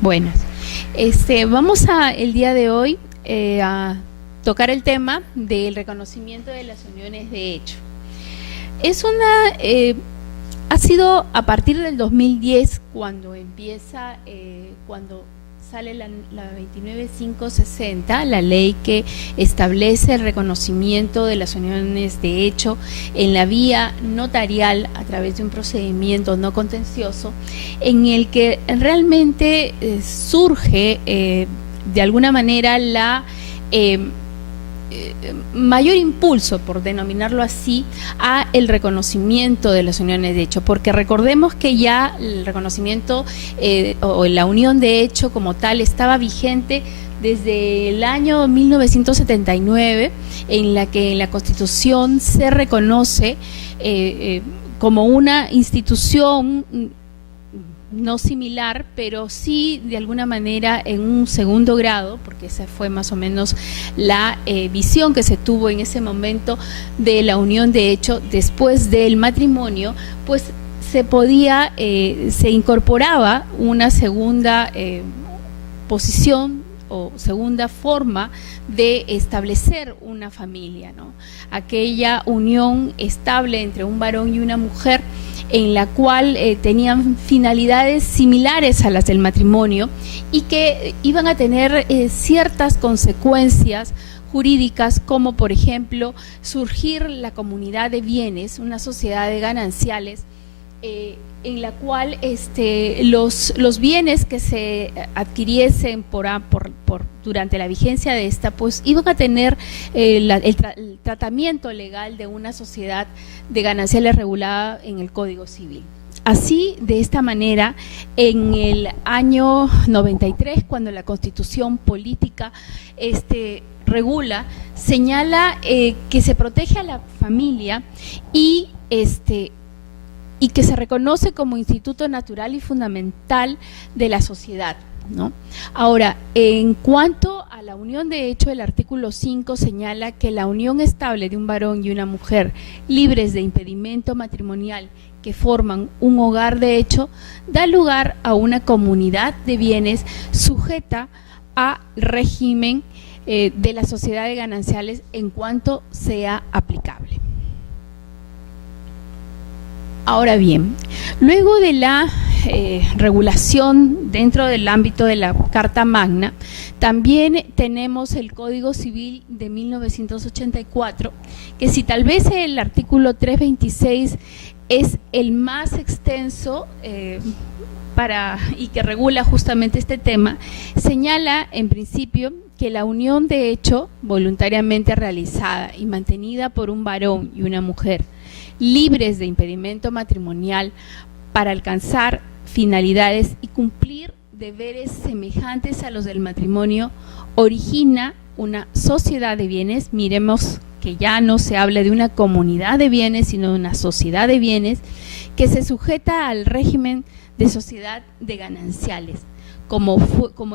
Buenas. Vamos el día de hoy a tocar el tema del reconocimiento de las uniones de hecho. Ha sido a partir del 2010 cuando cuando sale la 29560, la ley que establece el reconocimiento de las uniones de hecho en la vía notarial a través de un procedimiento no contencioso, en el que realmente surge de alguna manera la mayor impulso, por denominarlo así, a el reconocimiento de las uniones de hecho, porque recordemos que ya el reconocimiento o la unión de hecho como tal estaba vigente desde el año 1979, en la que en la Constitución se reconoce como una institución no similar, pero sí de alguna manera en un segundo grado, porque esa fue más o menos la visión que se tuvo en ese momento de la unión de hecho después del matrimonio, pues se incorporaba una segunda posición o segunda forma de establecer una familia, ¿no? Aquella unión estable entre un varón y una mujer, en la cual tenían finalidades similares a las del matrimonio y que iban a tener ciertas consecuencias jurídicas, como por ejemplo surgir la comunidad de bienes, una sociedad de gananciales, en la cual los bienes que se adquiriesen durante la vigencia de esta, pues iban a tener el tratamiento legal de una sociedad de gananciales regulada en el Código Civil. Así, de esta manera, en el año 93, cuando la Constitución Política regula, señala que se protege a la familia y que se reconoce como instituto natural y fundamental de la sociedad, ¿no? Ahora, en cuanto a la unión de hecho, el artículo 5 señala que la unión estable de un varón y una mujer libres de impedimento matrimonial que forman un hogar de hecho, da lugar a una comunidad de bienes sujeta al régimen de la sociedad de gananciales en cuanto sea aplicable. Ahora bien, luego de la regulación dentro del ámbito de la Carta Magna, también tenemos el Código Civil de 1984, que si tal vez el artículo 326 es el más extenso y que regula justamente este tema, señala en principio que la unión de hecho voluntariamente realizada y mantenida por un varón y una mujer libres de impedimento matrimonial para alcanzar finalidades y cumplir deberes semejantes a los del matrimonio, origina una sociedad de bienes. Miremos que ya no se habla de una comunidad de bienes, sino de una sociedad de bienes que se sujeta al régimen de sociedad de gananciales, como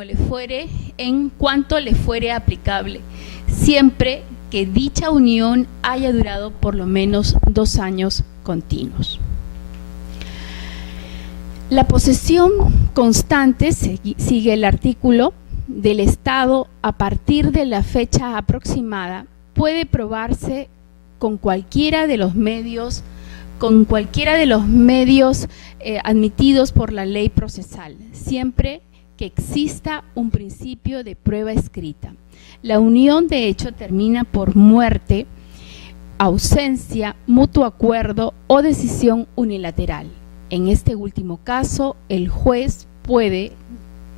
le fuere, en cuanto le fuere aplicable, siempre que dicha unión haya durado por lo menos 2 años continuos. La posesión constante, sigue el artículo, del Estado a partir de la fecha aproximada puede probarse con cualquiera de los medios admitidos por la ley procesal, siempre que exista un principio de prueba escrita. La unión de hecho termina por muerte, ausencia, mutuo acuerdo o decisión unilateral. En este último caso, el juez puede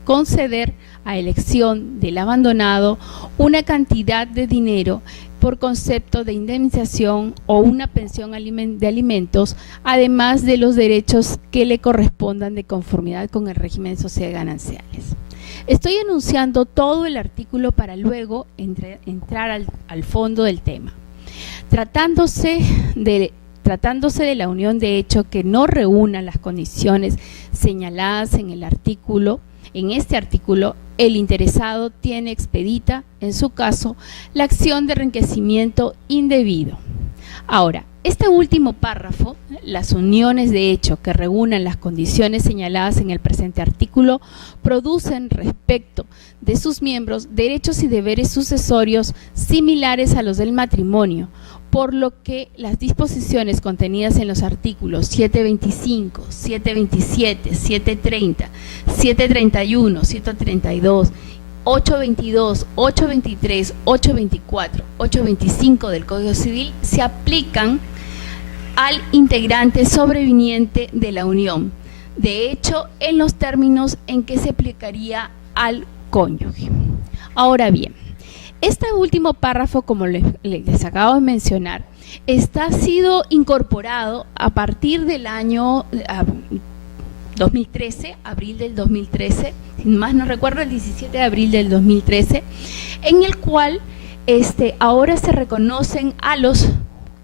conceder a elección del abandonado una cantidad de dinero por concepto de indemnización o una pensión de alimentos, además de los derechos que le correspondan de conformidad con el régimen de sociedades gananciales. Estoy enunciando todo el artículo para luego entrar al fondo del tema. Tratándose de la unión de hecho que no reúna las condiciones señaladas en este artículo, el interesado tiene expedita, en su caso, la acción de enriquecimiento indebido. Ahora, Este último párrafo, las uniones de hecho que reúnan las condiciones señaladas en el presente artículo, producen respecto de sus miembros derechos y deberes sucesorios similares a los del matrimonio, por lo que las disposiciones contenidas en los artículos 725, 727, 730, 731, 732, 822, 823, 824, 825 del Código Civil se aplican al integrante sobreviviente de la unión, de hecho, en los términos en que se aplicaría al cónyuge. Ahora bien, este último párrafo, como les acabo de mencionar, ha sido incorporado a partir del año 2013, abril del 2013, si más no recuerdo, el 17 de abril del 2013, en el cual ahora se reconocen a los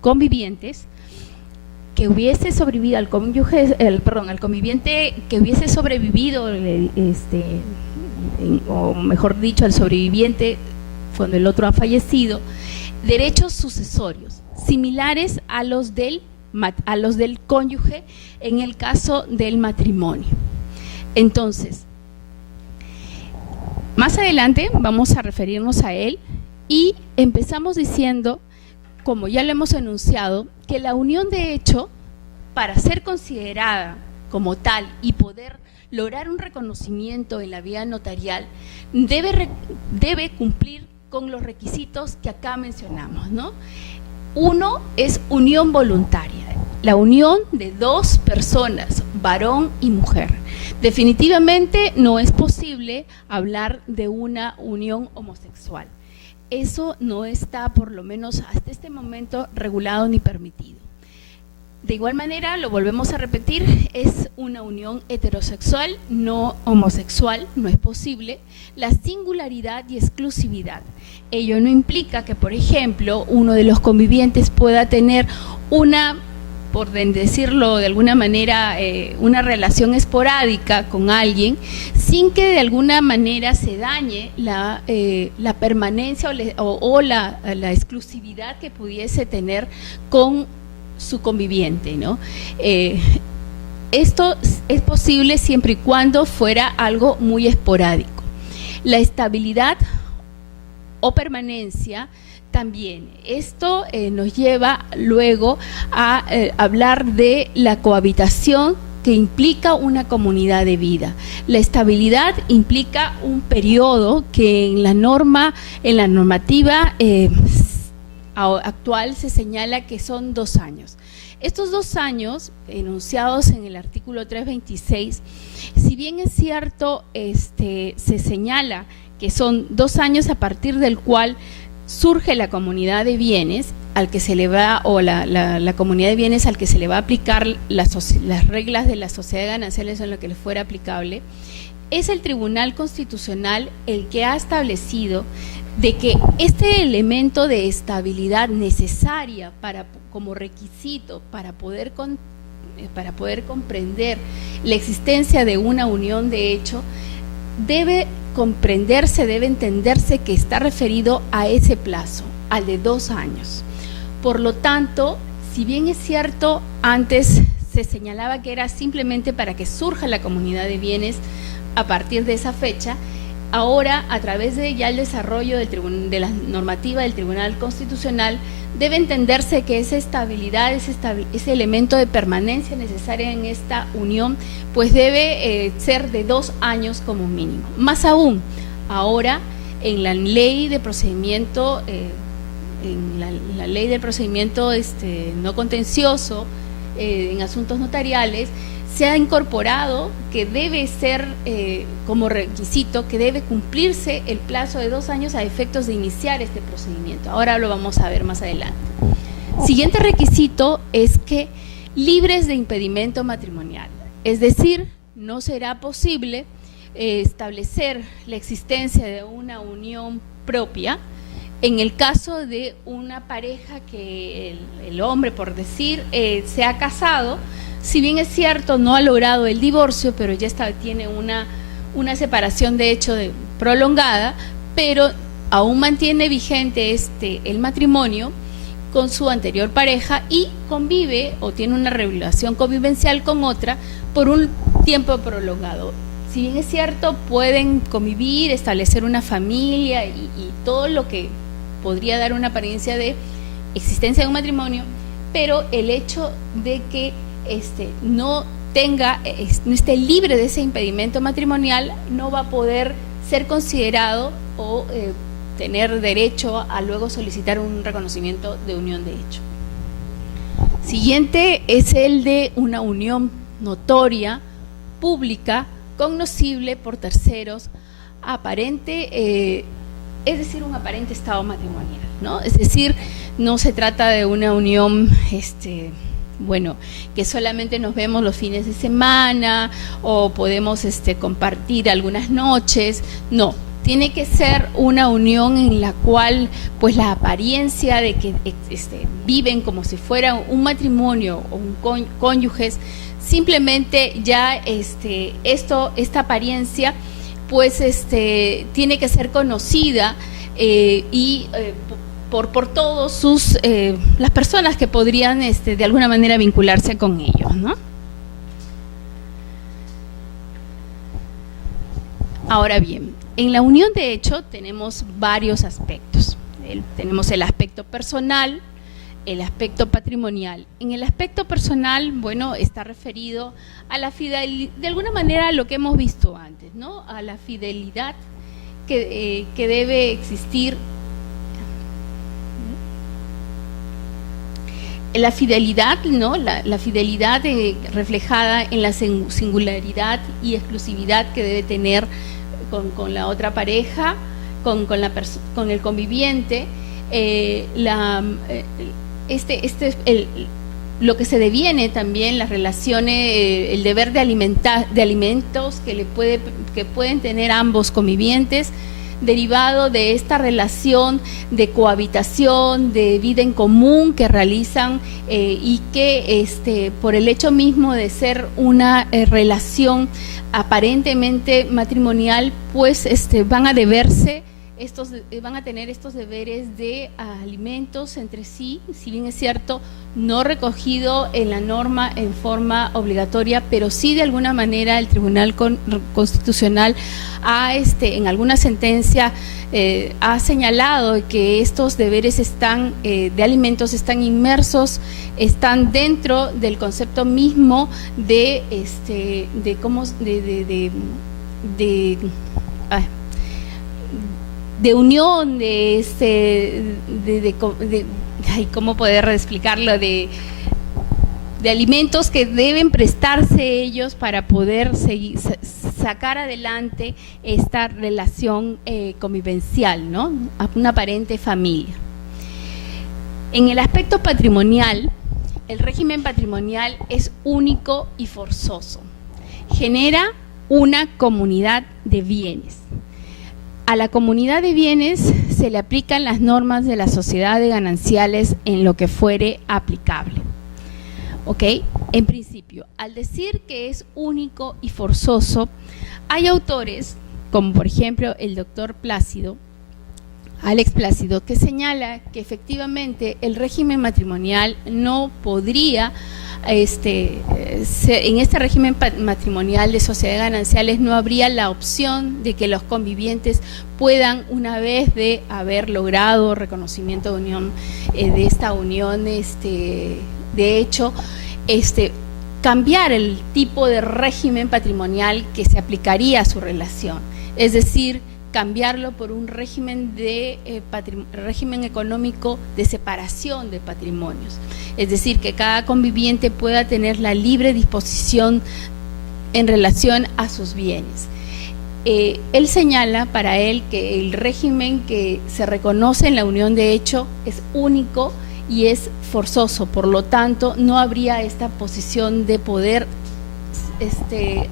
convivientes que hubiese sobrevivido al cónyuge, al conviviente que hubiese sobrevivido, o mejor dicho, al sobreviviente cuando el otro ha fallecido, derechos sucesorios similares a los del cónyuge en el caso del matrimonio. Entonces, más adelante vamos a referirnos a él y empezamos diciendo, como ya lo hemos enunciado, que la unión de hecho, para ser considerada como tal y poder lograr un reconocimiento en la vía notarial, debe cumplir con los requisitos que acá mencionamos, ¿no? Uno es unión voluntaria, la unión de dos personas, varón y mujer. Definitivamente no es posible hablar de una unión homosexual. Eso no está, por lo menos hasta este momento, regulado ni permitido. De igual manera, lo volvemos a repetir, es una unión heterosexual, no homosexual, no es posible. La singularidad y exclusividad. Ello no implica que, por ejemplo, uno de los convivientes pueda tener una, por decirlo de alguna manera, una relación esporádica con alguien, sin que de alguna manera se dañe la permanencia o la exclusividad que pudiese tener con su conviviente, ¿no? Esto es posible siempre y cuando fuera algo muy esporádico. La estabilidad o permanencia también. Esto nos lleva luego a hablar de la cohabitación que implica una comunidad de vida. La estabilidad implica un periodo que en la normativa actual se señala que son 2 años. Estos 2 años, enunciados en el artículo 326, si bien es cierto, se señala que son 2 años a partir del cual surge la comunidad de bienes al que se le va, o la comunidad de bienes al que se le va a aplicar las reglas de la sociedad de gananciales en lo que le fuera aplicable, es el Tribunal Constitucional el que ha establecido de que este elemento de estabilidad necesaria como requisito para poder comprender la existencia de una unión de hecho, debe entenderse que está referido a ese plazo, al de 2 años. Por lo tanto, si bien es cierto, antes se señalaba que era simplemente para que surja la comunidad de bienes a partir de esa fecha, ahora, a través de ya el desarrollo de la normativa del Tribunal Constitucional, debe entenderse que esa estabilidad, ese elemento de permanencia necesaria en esta unión, pues debe ser de 2 años como mínimo. Más aún, ahora en la ley de procedimiento, la ley de procedimiento no contencioso en asuntos notariales, se ha incorporado que debe ser como requisito, que debe cumplirse el plazo de 2 años a efectos de iniciar este procedimiento. Ahora lo vamos a ver más adelante. Siguiente requisito es que libres de impedimento matrimonial, es decir, no será posible establecer la existencia de una unión propia en el caso de una pareja que el hombre, por decir, se ha casado. Si bien es cierto, no ha logrado el divorcio, pero ya tiene una separación de hecho prolongada, pero aún mantiene vigente el matrimonio, con su anterior pareja y convive o tiene una relación convivencial con otra por un tiempo prolongado. Si bien es cierto, pueden convivir, establecer una familia y todo lo que podría dar una apariencia de existencia de un matrimonio, pero el hecho de que no esté libre de ese impedimento matrimonial no va a poder ser considerado o tener derecho a luego solicitar un reconocimiento de unión de hecho. Siguiente es el de una unión notoria, pública, cognoscible por terceros, aparente, es decir, un aparente estado matrimonial, ¿no? Es decir, no se trata de una unión, que solamente nos vemos los fines de semana o podemos compartir algunas noches, no. Tiene que ser una unión en la cual pues la apariencia de que viven como si fuera un matrimonio o un cónyuges, simplemente ya esta apariencia pues tiene que ser conocida por todos las personas que podrían de alguna manera vincularse con ellos, ¿no? Ahora bien, en la unión de hecho tenemos varios aspectos. Tenemos el aspecto personal, el aspecto patrimonial. En el aspecto personal, bueno, está referido a la fidelidad, de alguna manera a lo que hemos visto antes, ¿no? A la fidelidad que debe existir. La fidelidad, ¿no? La fidelidad reflejada en la singularidad y exclusividad que debe tener con la otra pareja, con el conviviente, lo que se deviene también, las relaciones, el deber de alimentos que pueden tener ambos convivientes, derivado de esta relación de cohabitación, de vida en común que realizan y que por el hecho mismo de ser una relación aparentemente matrimonial, pues van a tener estos deberes de alimentos entre sí, si bien es cierto, no recogido en la norma en forma obligatoria, pero sí de alguna manera el Tribunal Constitucional en alguna sentencia ha señalado que estos deberes de alimentos están inmersos, están dentro del concepto mismo de unión, ¿cómo poder explicarlo? De alimentos que deben prestarse ellos para poder sacar adelante esta relación convivencial, ¿no? Una aparente familia. En el aspecto patrimonial, el régimen patrimonial es único y forzoso. Genera una comunidad de bienes. A la comunidad de bienes se le aplican las normas de la sociedad de gananciales en lo que fuere aplicable. ¿Ok? En principio, al decir que es único y forzoso, hay autores, como por ejemplo el doctor Alex Plácido, que señala que efectivamente el régimen matrimonial no podría, en este régimen matrimonial de sociedad de gananciales no habría la opción de que los convivientes puedan, una vez de haber logrado reconocimiento de unión, de esta unión, de hecho, cambiar el tipo de régimen patrimonial que se aplicaría a su relación, es decir, cambiarlo por un régimen régimen económico de separación de patrimonios, es decir, que cada conviviente pueda tener la libre disposición en relación a sus bienes. Él señala para él que el régimen que se reconoce en la unión de hecho es único y es forzoso, por lo tanto no habría esta posición de poder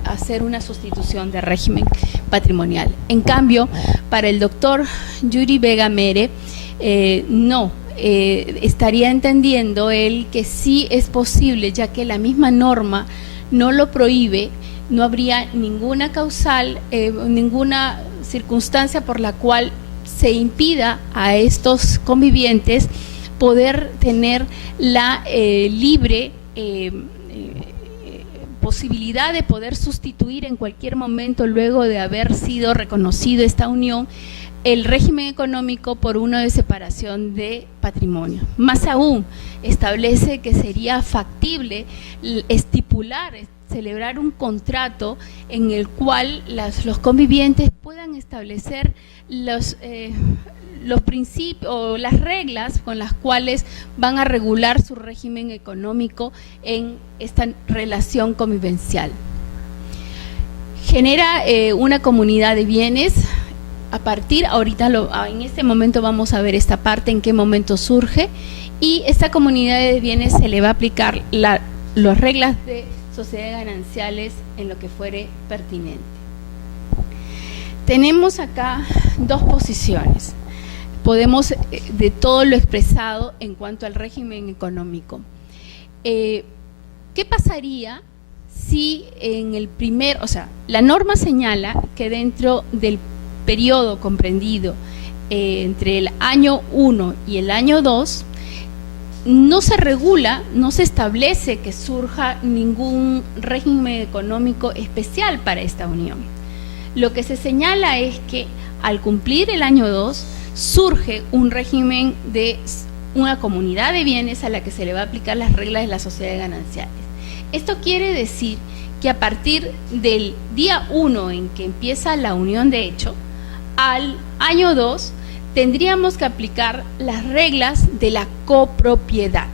hacer una sustitución de régimen patrimonial. En cambio, para el doctor Yuri Vega Mere, no, estaría entendiendo él que sí es posible, ya que la misma norma no lo prohíbe, no habría ninguna causal, ninguna circunstancia por la cual se impida a estos convivientes poder tener la libre posibilidad de poder sustituir en cualquier momento, luego de haber sido reconocido esta unión, el régimen económico por uno de separación de patrimonio. Más aún, establece que sería factible estipular, celebrar un contrato en el cual los convivientes puedan establecer los principios o las reglas con las cuales van a regular su régimen económico en esta relación convivencial. Genera una comunidad de bienes. En este momento vamos a ver esta parte, en qué momento surge, y esta comunidad de bienes se le va a aplicar las reglas de sociedades gananciales en lo que fuere pertinente. Tenemos acá dos posiciones. Podemos, de todo lo expresado en cuanto al régimen económico. ¿Qué pasaría si la norma señala que dentro del periodo comprendido entre el año 1 y el año 2, no se regula, no se establece que surja ningún régimen económico especial para esta unión? Lo que se señala es que al cumplir el año 2, surge un régimen de una comunidad de bienes a la que se le va a aplicar las reglas de las sociedades gananciales. Esto quiere decir que a partir del día 1 en que empieza la unión de hecho, al año 2 tendríamos que aplicar las reglas de la copropiedad,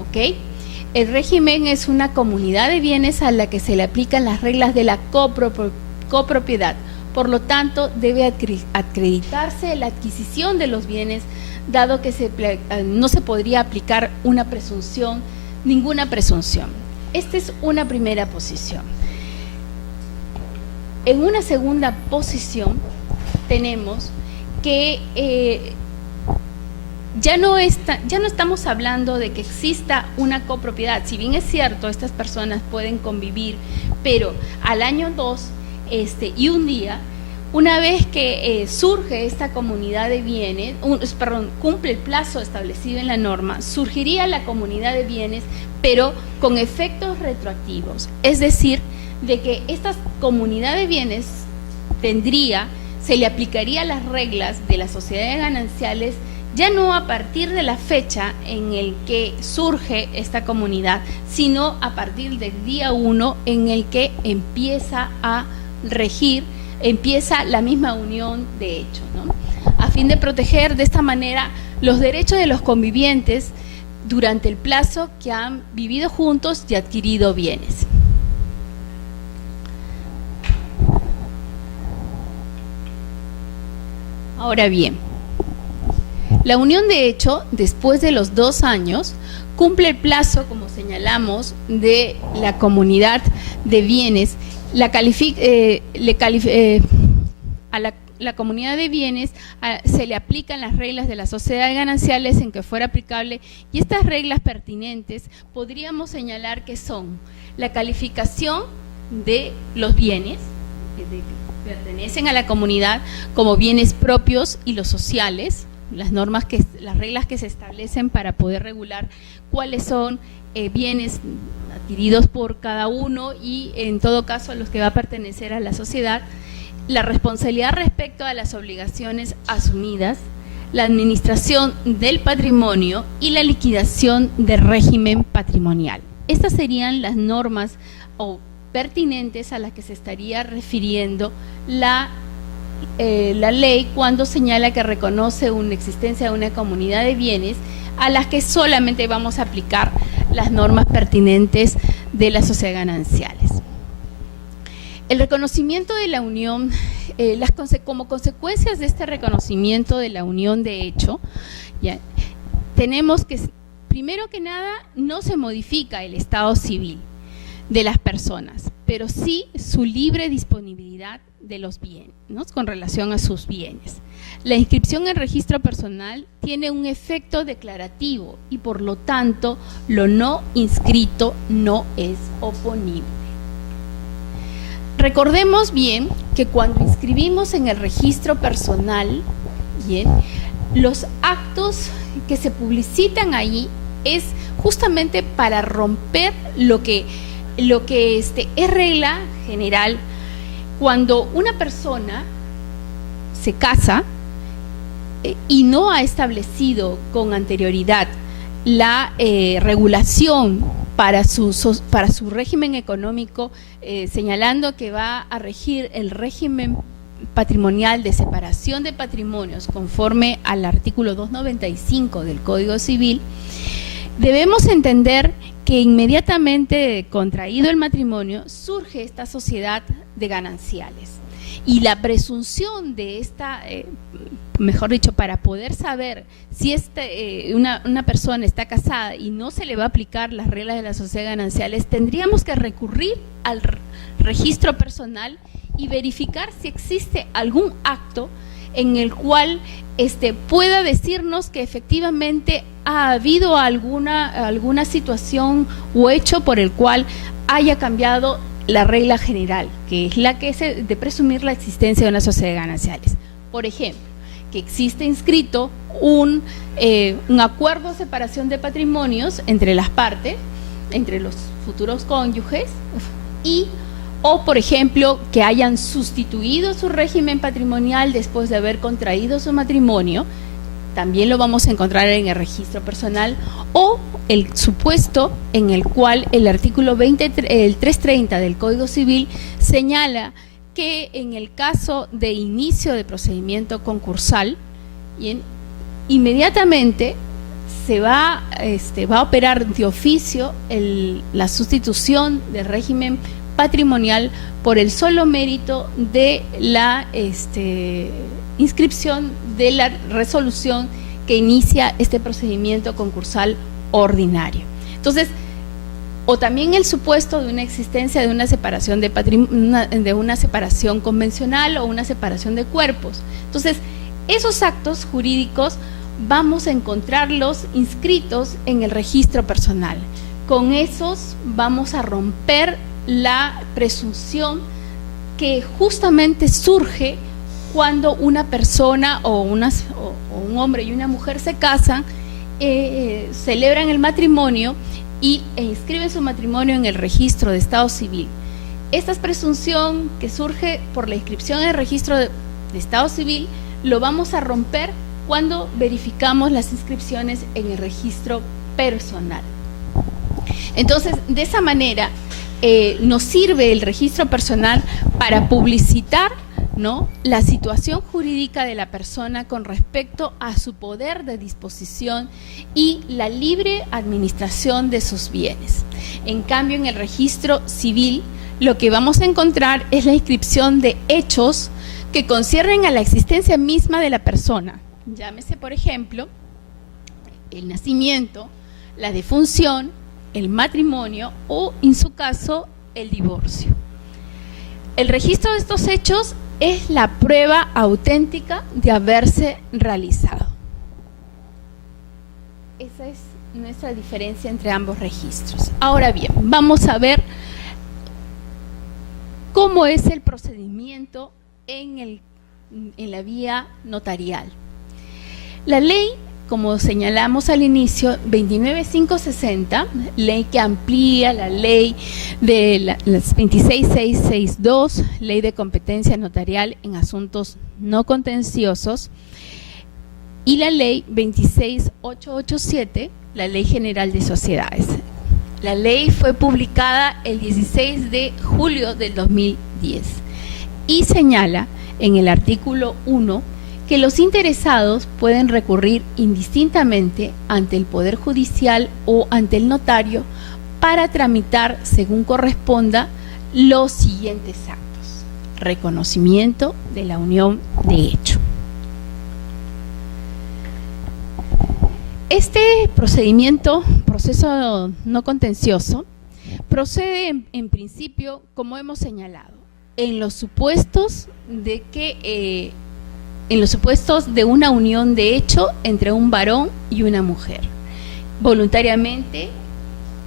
¿ok? El régimen es una comunidad de bienes a la que se le aplican las reglas de la copropiedad. Por lo tanto, debe acreditarse la adquisición de los bienes, dado que no se podría aplicar una presunción, ninguna presunción. Esta es una primera posición. En una segunda posición tenemos que ya no estamos hablando de que exista una copropiedad. Si bien es cierto, estas personas pueden convivir, pero al año 2 y un día, una vez que surge esta comunidad de bienes, cumple el plazo establecido en la norma, surgiría la comunidad de bienes, pero con efectos retroactivos. Es decir, de que esta comunidad de bienes se le aplicaría las reglas de las sociedades gananciales ya no a partir de la fecha en el que surge esta comunidad, sino a partir del día 1 en el que empieza a regir, empieza la misma unión de hecho, ¿no? A fin de proteger de esta manera los derechos de los convivientes durante el plazo que han vivido juntos y adquirido bienes. Ahora bien, la unión de hecho, después de los 2 años, cumple el plazo, como señalamos, de la comunidad de bienes. A la comunidad de bienes se le aplican las reglas de las sociedades gananciales en que fuera aplicable, y estas reglas pertinentes podríamos señalar que son la calificación de los bienes que pertenecen a la comunidad como bienes propios y los sociales, las reglas que se establecen para poder regular cuáles son bienes adquiridos por cada uno y en todo caso a los que va a pertenecer a la sociedad, la responsabilidad respecto a las obligaciones asumidas, la administración del patrimonio y la liquidación del régimen patrimonial. Estas serían las normas pertinentes a las que se estaría refiriendo la ley cuando señala que reconoce una existencia de una comunidad de bienes a las que solamente vamos a aplicar las normas pertinentes de las sociedades gananciales. El reconocimiento de la unión, como consecuencias de este reconocimiento de la unión de hecho, tenemos que, primero que nada, no se modifica el estado civil de las personas, pero sí su libre disponibilidad de los bienes, ¿no?, con relación a sus bienes. La inscripción en registro personal tiene un efecto declarativo y por lo tanto lo no inscrito no es oponible. Recordemos bien que cuando inscribimos en el registro personal, bien, los actos que se publicitan allí es justamente para romper lo que es regla general. Cuando una persona se casa y no ha establecido con anterioridad la regulación para su régimen económico, señalando que va a regir el régimen patrimonial de separación de patrimonios conforme al artículo 295 del Código Civil, debemos entender que inmediatamente contraído el matrimonio surge esta sociedad de gananciales, y la presunción de esta, mejor dicho, para poder saber si una persona está casada y no se le va a aplicar las reglas de la sociedad de gananciales, tendríamos que recurrir al registro personal y verificar si existe algún acto en el cual pueda decirnos que efectivamente ha habido alguna situación o hecho por el cual haya cambiado la regla general, que es la que es de presumir la existencia de una sociedad de gananciales. Por ejemplo, que existe inscrito un acuerdo de separación de patrimonios entre las partes, entre los futuros cónyuges, o por ejemplo, que hayan sustituido su régimen patrimonial después de haber contraído su matrimonio, también lo vamos a encontrar en el registro personal, o el supuesto en el cual el artículo 330 del Código Civil señala que en el caso de inicio de procedimiento concursal, inmediatamente se va a operar de oficio la sustitución del régimen patrimonial por el solo mérito de la inscripción de la resolución que inicia este procedimiento concursal ordinario. Entonces, o también el supuesto de una existencia de una separación de una separación convencional o una separación de cuerpos. Entonces, esos actos jurídicos vamos a encontrarlos inscritos en el registro personal. Con esos vamos a romper la presunción que justamente surge cuando una persona o un hombre y una mujer se casan, celebran el matrimonio e inscriben su matrimonio en el registro de Estado Civil. Esta presunción que surge por la inscripción en el registro de Estado Civil lo vamos a romper cuando verificamos las inscripciones en el registro personal. Entonces, de esa manera nos sirve el registro personal para publicitar, ¿no?, la situación jurídica de la persona con respecto a su poder de disposición y la libre administración de sus bienes. En cambio, en el registro civil lo que vamos a encontrar es la inscripción de hechos que conciernen a la existencia misma de la persona. Llámese, por ejemplo, el nacimiento, la defunción, el matrimonio o, en su caso, el divorcio. El registro de estos hechos es la prueba auténtica de haberse realizado. Esa es nuestra diferencia entre ambos registros. Ahora bien, vamos a ver cómo es el procedimiento en la vía notarial. La ley, como señalamos al inicio, 29560, ley que amplía la ley de las 26662, ley de competencia notarial en asuntos no contenciosos, y la ley 26887, la ley general de sociedades. La ley fue publicada el 16 de julio del 2010 y señala en el artículo 1 que los interesados pueden recurrir indistintamente ante el Poder Judicial o ante el notario para tramitar, según corresponda, los siguientes actos: reconocimiento de la unión de hecho. Este proceso no contencioso, procede en principio, como hemos señalado, en los supuestos de una unión de hecho entre un varón y una mujer. Voluntariamente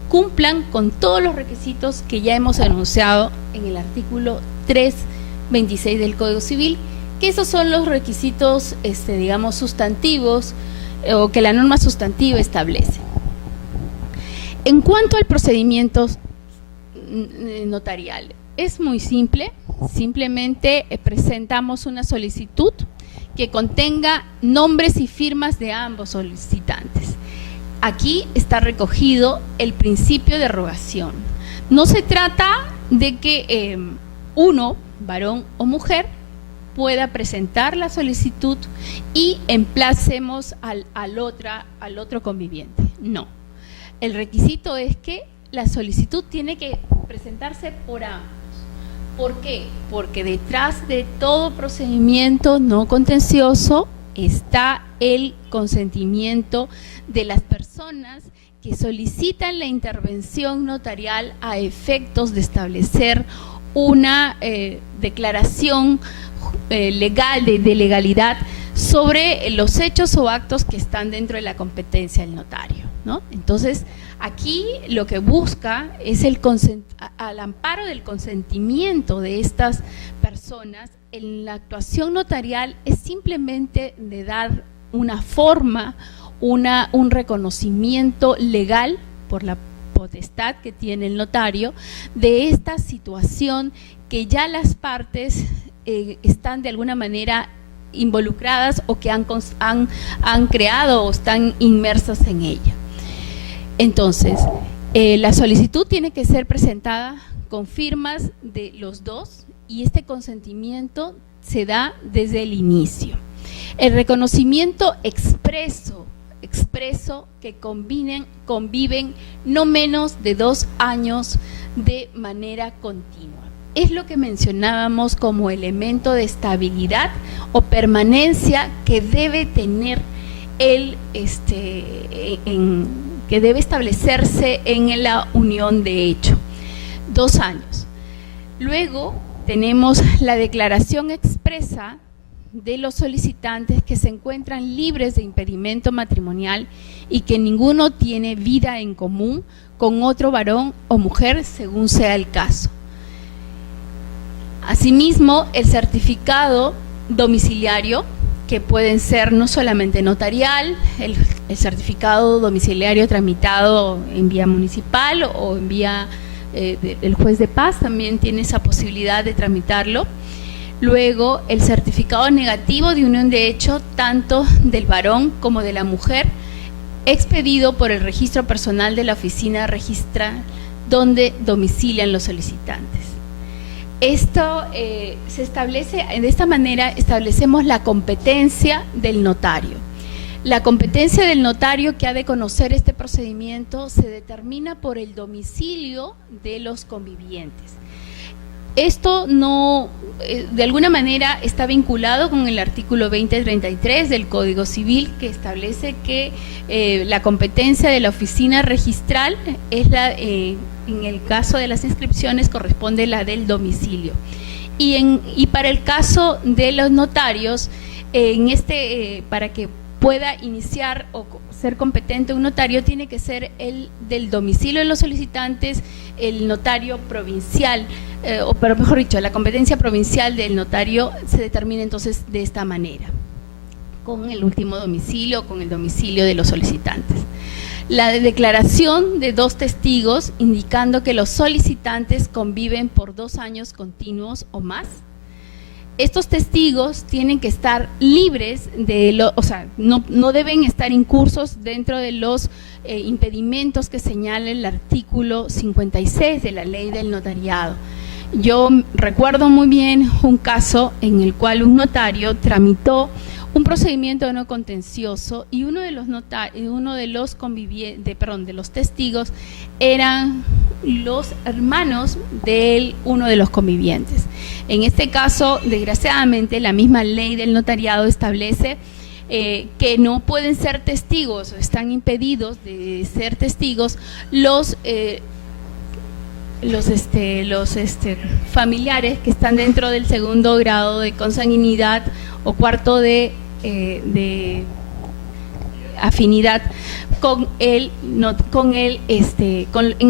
cumplan con todos los requisitos que ya hemos enunciado en el artículo 326 del Código Civil, que esos son los requisitos, digamos, sustantivos o que la norma sustantiva establece. En cuanto al procedimiento notarial, es muy simple, simplemente presentamos una solicitud que contenga nombres y firmas de ambos solicitantes. Aquí está recogido el principio de rogación. No se trata de que uno, varón o mujer, pueda presentar la solicitud y emplacemos al otro conviviente. No. El requisito es que la solicitud tiene que presentarse por ambos. ¿Por qué? Porque detrás de todo procedimiento no contencioso está el consentimiento de las personas que solicitan la intervención notarial a efectos de establecer una declaración legal, de legalidad sobre los hechos o actos que están dentro de la competencia del notario, ¿no? Entonces, aquí lo que busca es al amparo del consentimiento de estas personas, en la actuación notarial es simplemente de dar una forma, un reconocimiento legal por la potestad que tiene el notario de esta situación que ya las partes están de alguna manera involucradas o que han creado o están inmersas en ella. Entonces, la solicitud tiene que ser presentada con firmas de los dos y este consentimiento se da desde el inicio. El reconocimiento expreso que conviven no menos de 2 años de manera continua. Es lo que mencionábamos como elemento de estabilidad o permanencia que debe tener que debe establecerse en la unión de hecho. 2 años. Luego tenemos la declaración expresa de los solicitantes que se encuentran libres de impedimento matrimonial y que ninguno tiene vida en común con otro varón o mujer según sea el caso. Asimismo, el certificado domiciliario, que pueden ser no solamente notarial, el certificado domiciliario tramitado en vía municipal o en vía del juez de paz, también tiene esa posibilidad de tramitarlo. Luego, el certificado negativo de unión de hecho, tanto del varón como de la mujer, expedido por el registro personal de la oficina registral donde domicilian los solicitantes. Esto se establece, de esta manera establecemos la competencia del notario. La competencia del notario que ha de conocer este procedimiento se determina por el domicilio de los convivientes. Esto no, de alguna manera está vinculado con el artículo 2033 del Código Civil, que establece que la competencia de la oficina registral es en el caso de las inscripciones corresponde la del domicilio. Y para el caso de los notarios, para que pueda iniciar o ser competente un notario, tiene que ser el del domicilio de los solicitantes, el notario provincial, pero mejor dicho, la competencia provincial del notario se determina entonces de esta manera, con el último domicilio, con el domicilio de los solicitantes. La declaración de 2 testigos indicando que los solicitantes conviven por 2 años continuos o más. Estos testigos tienen que estar libres no deben estar incursos dentro de los impedimentos que señala el artículo 56 de la ley del notariado. Yo recuerdo muy bien un caso en el cual un notario tramitó un procedimiento no contencioso y uno de los testigos eran los hermanos de uno de los convivientes. En este caso, desgraciadamente, la misma ley del notariado establece que no pueden ser testigos o están impedidos de ser testigos los familiares que están dentro del 2º grado de consanguinidad o 4º de afinidad en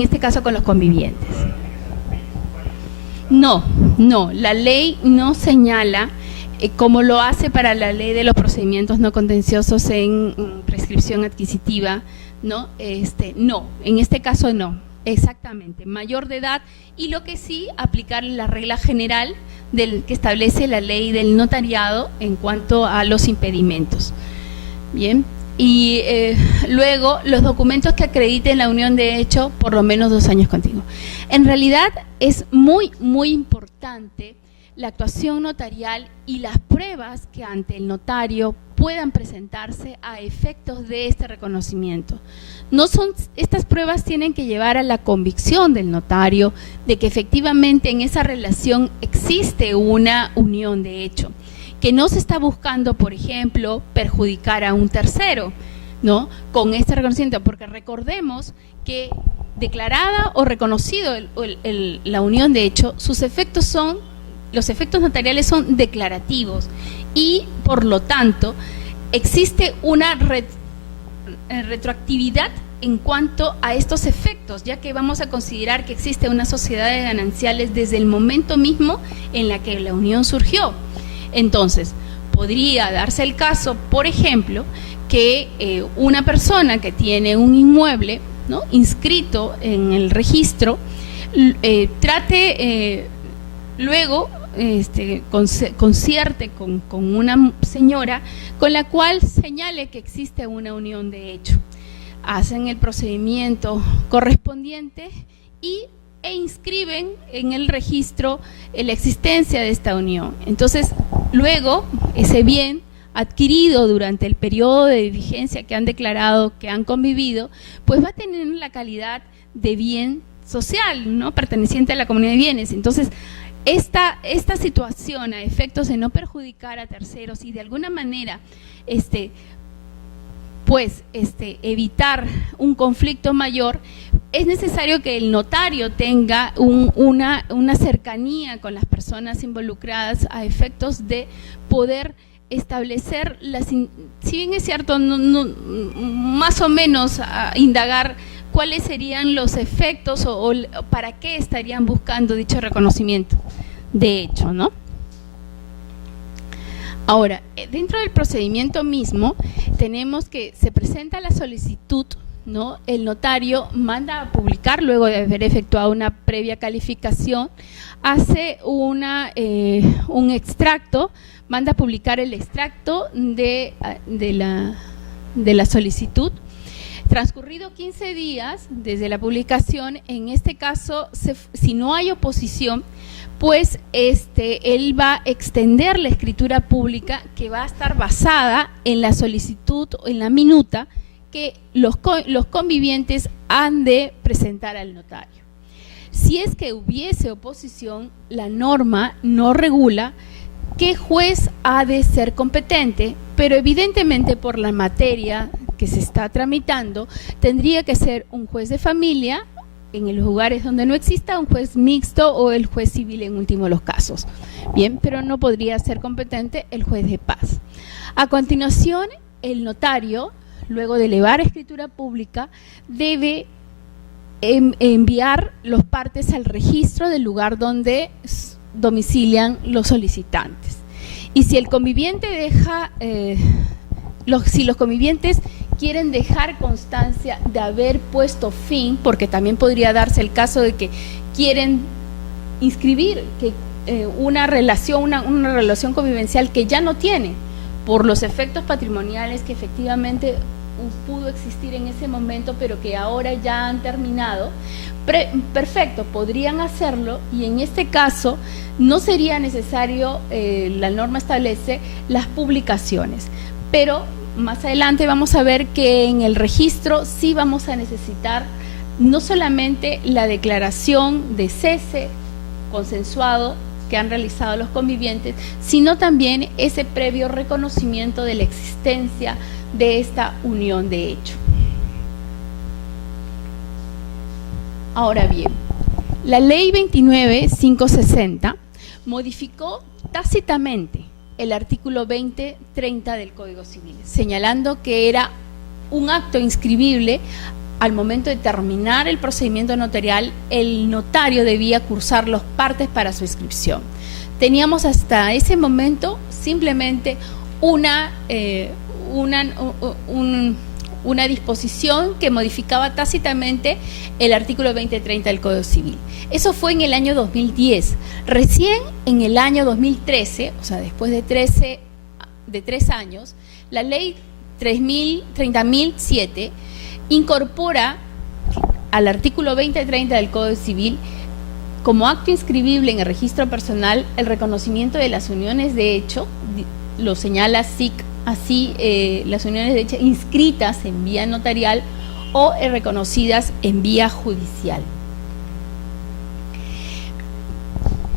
este caso con los convivientes. No, la ley no señala como lo hace para la ley de los procedimientos no contenciosos en prescripción adquisitiva, ¿no? No, en este caso no, exactamente, mayor de edad, y lo que sí, aplicar la regla general que establece la ley del notariado en cuanto a los impedimentos. Bien, y luego los documentos que acrediten la unión de hecho por lo menos 2 años continuos. En realidad es muy importante la actuación notarial y las pruebas que ante el notario puedan presentarse a efectos de este reconocimiento. Estas pruebas tienen que llevar a la convicción del notario de que efectivamente en esa relación existe una unión de hecho, que no se está buscando, por ejemplo, perjudicar a un tercero, ¿no?, con este reconocimiento, porque recordemos que declarada o reconocido la unión de hecho, los efectos notariales son declarativos y, por lo tanto, existe una retroactividad en cuanto a estos efectos, ya que vamos a considerar que existe una sociedad de gananciales desde el momento mismo en la que la unión surgió. Entonces, podría darse el caso, por ejemplo, que una persona que tiene un inmueble, ¿no?, inscrito en el registro, trate luego concierte con una señora con la cual señale que existe una unión de hecho. Hacen el procedimiento correspondiente e inscriben en el registro la existencia de esta unión. Entonces, luego, ese bien adquirido durante el periodo de vigencia que han declarado, que han convivido, pues va a tener la calidad de bien social, ¿no?, perteneciente a la comunidad de bienes. Entonces, esta situación a efectos de no perjudicar a terceros y de alguna manera evitar un conflicto mayor, es necesario que el notario tenga una cercanía con las personas involucradas a efectos de poder establecer, si bien es cierto, más o menos indagar cuáles serían los efectos o para qué estarían buscando dicho reconocimiento de hecho, ¿no? Ahora, dentro del procedimiento mismo, tenemos que se presenta la solicitud, ¿no? El notario manda a publicar, luego de haber efectuado una previa calificación, hace un extracto, manda a publicar el extracto de la solicitud. Transcurrido 15 días desde la publicación, en este caso, si no hay oposición, pues él va a extender la escritura pública, que va a estar basada en la solicitud, en la minuta que los convivientes han de presentar al notario. Si es que hubiese oposición, la norma no regula qué juez ha de ser competente, pero evidentemente por la materia que se está tramitando, tendría que ser un juez de familia, en los lugares donde no exista, un juez mixto o el juez civil en último de los casos. Bien, pero no podría ser competente el juez de paz. A continuación, el notario, luego de elevar escritura pública, debe enviar los partes al registro del lugar donde domicilian los solicitantes. Y si el conviviente deja, si los convivientes quieren dejar constancia de haber puesto fin, porque también podría darse el caso de que quieren inscribir una relación convivencial que ya no tiene, por los efectos patrimoniales que efectivamente pudo existir en ese momento, pero que ahora ya han terminado, perfecto, podrían hacerlo, y en este caso no sería necesario, la norma establece las publicaciones, pero más adelante vamos a ver que en el registro sí vamos a necesitar no solamente la declaración de cese consensuado que han realizado los convivientes, sino también ese previo reconocimiento de la existencia de esta unión de hecho. Ahora bien, la ley 29.560 modificó tácitamente el artículo 20.30 del Código Civil, señalando que era un acto inscribible al momento de terminar el procedimiento notarial, el notario debía cursar los partes para su inscripción. teníamos hasta ese momento simplemente una disposición que modificaba tácitamente el artículo 2030 del Código Civil. Eso fue en el año 2010. Recién en el año 2013, o sea, después de 3 años, la ley 30.007 incorpora al artículo 2030 del Código Civil como acto inscribible en el registro personal el reconocimiento de las uniones de hecho, lo señala SIC, así las uniones de hecho inscritas en vía notarial o reconocidas en vía judicial.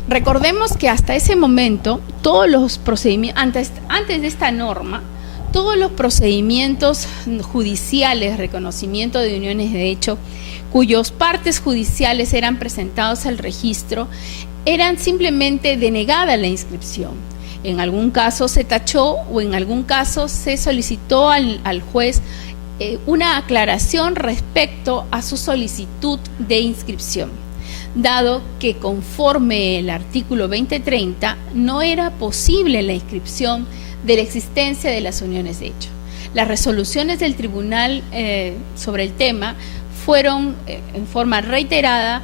Recordemos que hasta ese momento todos los procedimientos, antes de esta norma, todos los procedimientos judiciales, reconocimiento de uniones de hecho, cuyos partes judiciales eran presentados al registro, eran simplemente denegada la inscripción. En algún caso se tachó o en algún caso se solicitó al juez una aclaración respecto a su solicitud de inscripción, dado que conforme el artículo 2030 no era posible la inscripción de la existencia de las uniones de hecho. Las resoluciones del tribunal sobre el tema fueron en forma reiterada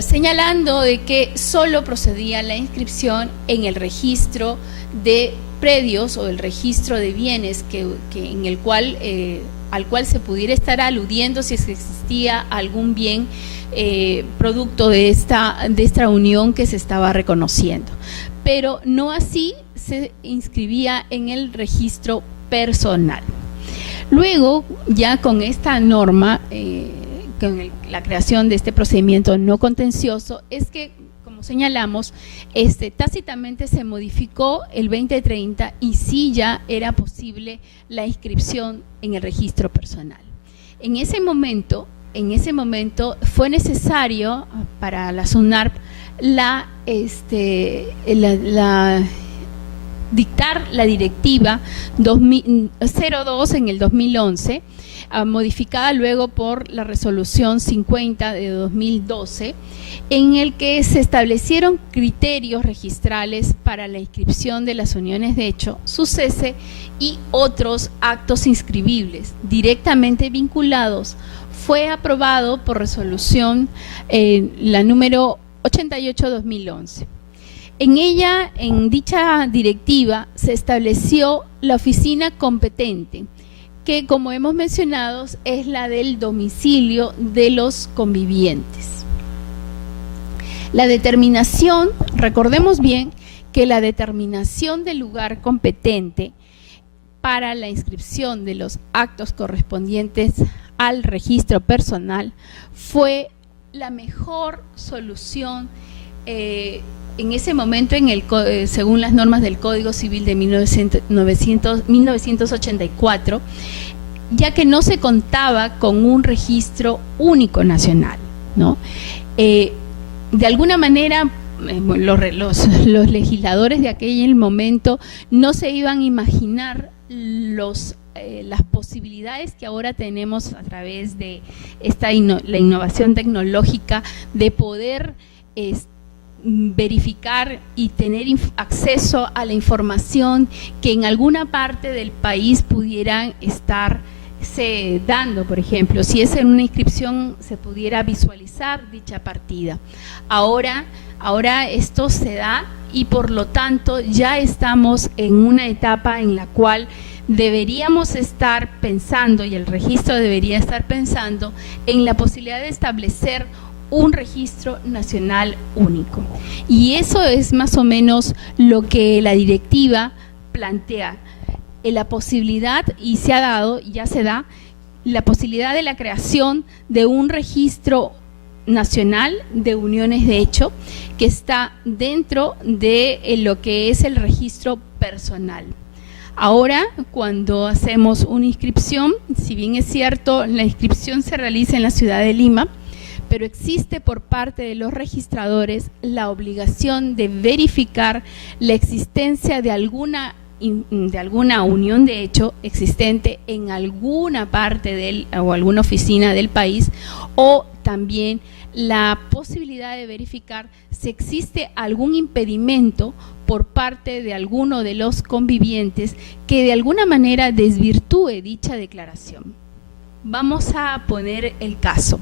señalando de que solo procedía la inscripción en el registro de predios o el registro de bienes en el cual al cual se pudiera estar aludiendo si existía algún bien producto de esta unión que se estaba reconociendo, pero no así se inscribía en el registro personal. Luego, ya con esta norma, con la creación de este procedimiento no contencioso, es que, como señalamos, tácitamente se modificó el 2030 y sí ya era posible la inscripción en el registro personal. En ese momento fue necesario para la SUNARP dictar la directiva 02 en el 2011, modificada luego por la resolución 50 de 2012, en el que se establecieron criterios registrales para la inscripción de las uniones de hecho, su cese y otros actos inscribibles directamente vinculados. Fue aprobado por resolución la número 88-2011. En dicha directiva se estableció la oficina competente, que como hemos mencionado es la del domicilio de los convivientes. La determinación, recordemos bien que la determinación del lugar competente para la inscripción de los actos correspondientes al registro personal fue la mejor solución en ese momento según las normas del Código Civil de 1984, ya que no se contaba con un registro único nacional, ¿no? De alguna manera los legisladores de aquel momento no se iban a imaginar las posibilidades que ahora tenemos a través de la innovación tecnológica de poder verificar y tener acceso a la información que en alguna parte del país pudieran estarse dando. Por ejemplo, si es en una inscripción se pudiera visualizar dicha partida. Ahora esto se da y por lo tanto ya estamos en una etapa en la cual deberíamos estar pensando, y el registro debería estar pensando, en la posibilidad de establecer un registro nacional único. Y eso es más o menos lo que la directiva plantea, la posibilidad, y se ha dado, ya se da, la posibilidad de la creación de un registro nacional de uniones de hecho que está dentro de lo que es el registro personal. Ahora, cuando hacemos una inscripción, si bien es cierto, la inscripción se realiza en la ciudad de Lima, pero existe por parte de los registradores la obligación de verificar la existencia de alguna unión de hecho existente en alguna parte o alguna oficina del país, o también la posibilidad de verificar si existe algún impedimento por parte de alguno de los convivientes que de alguna manera desvirtúe dicha declaración. Vamos a poner el caso.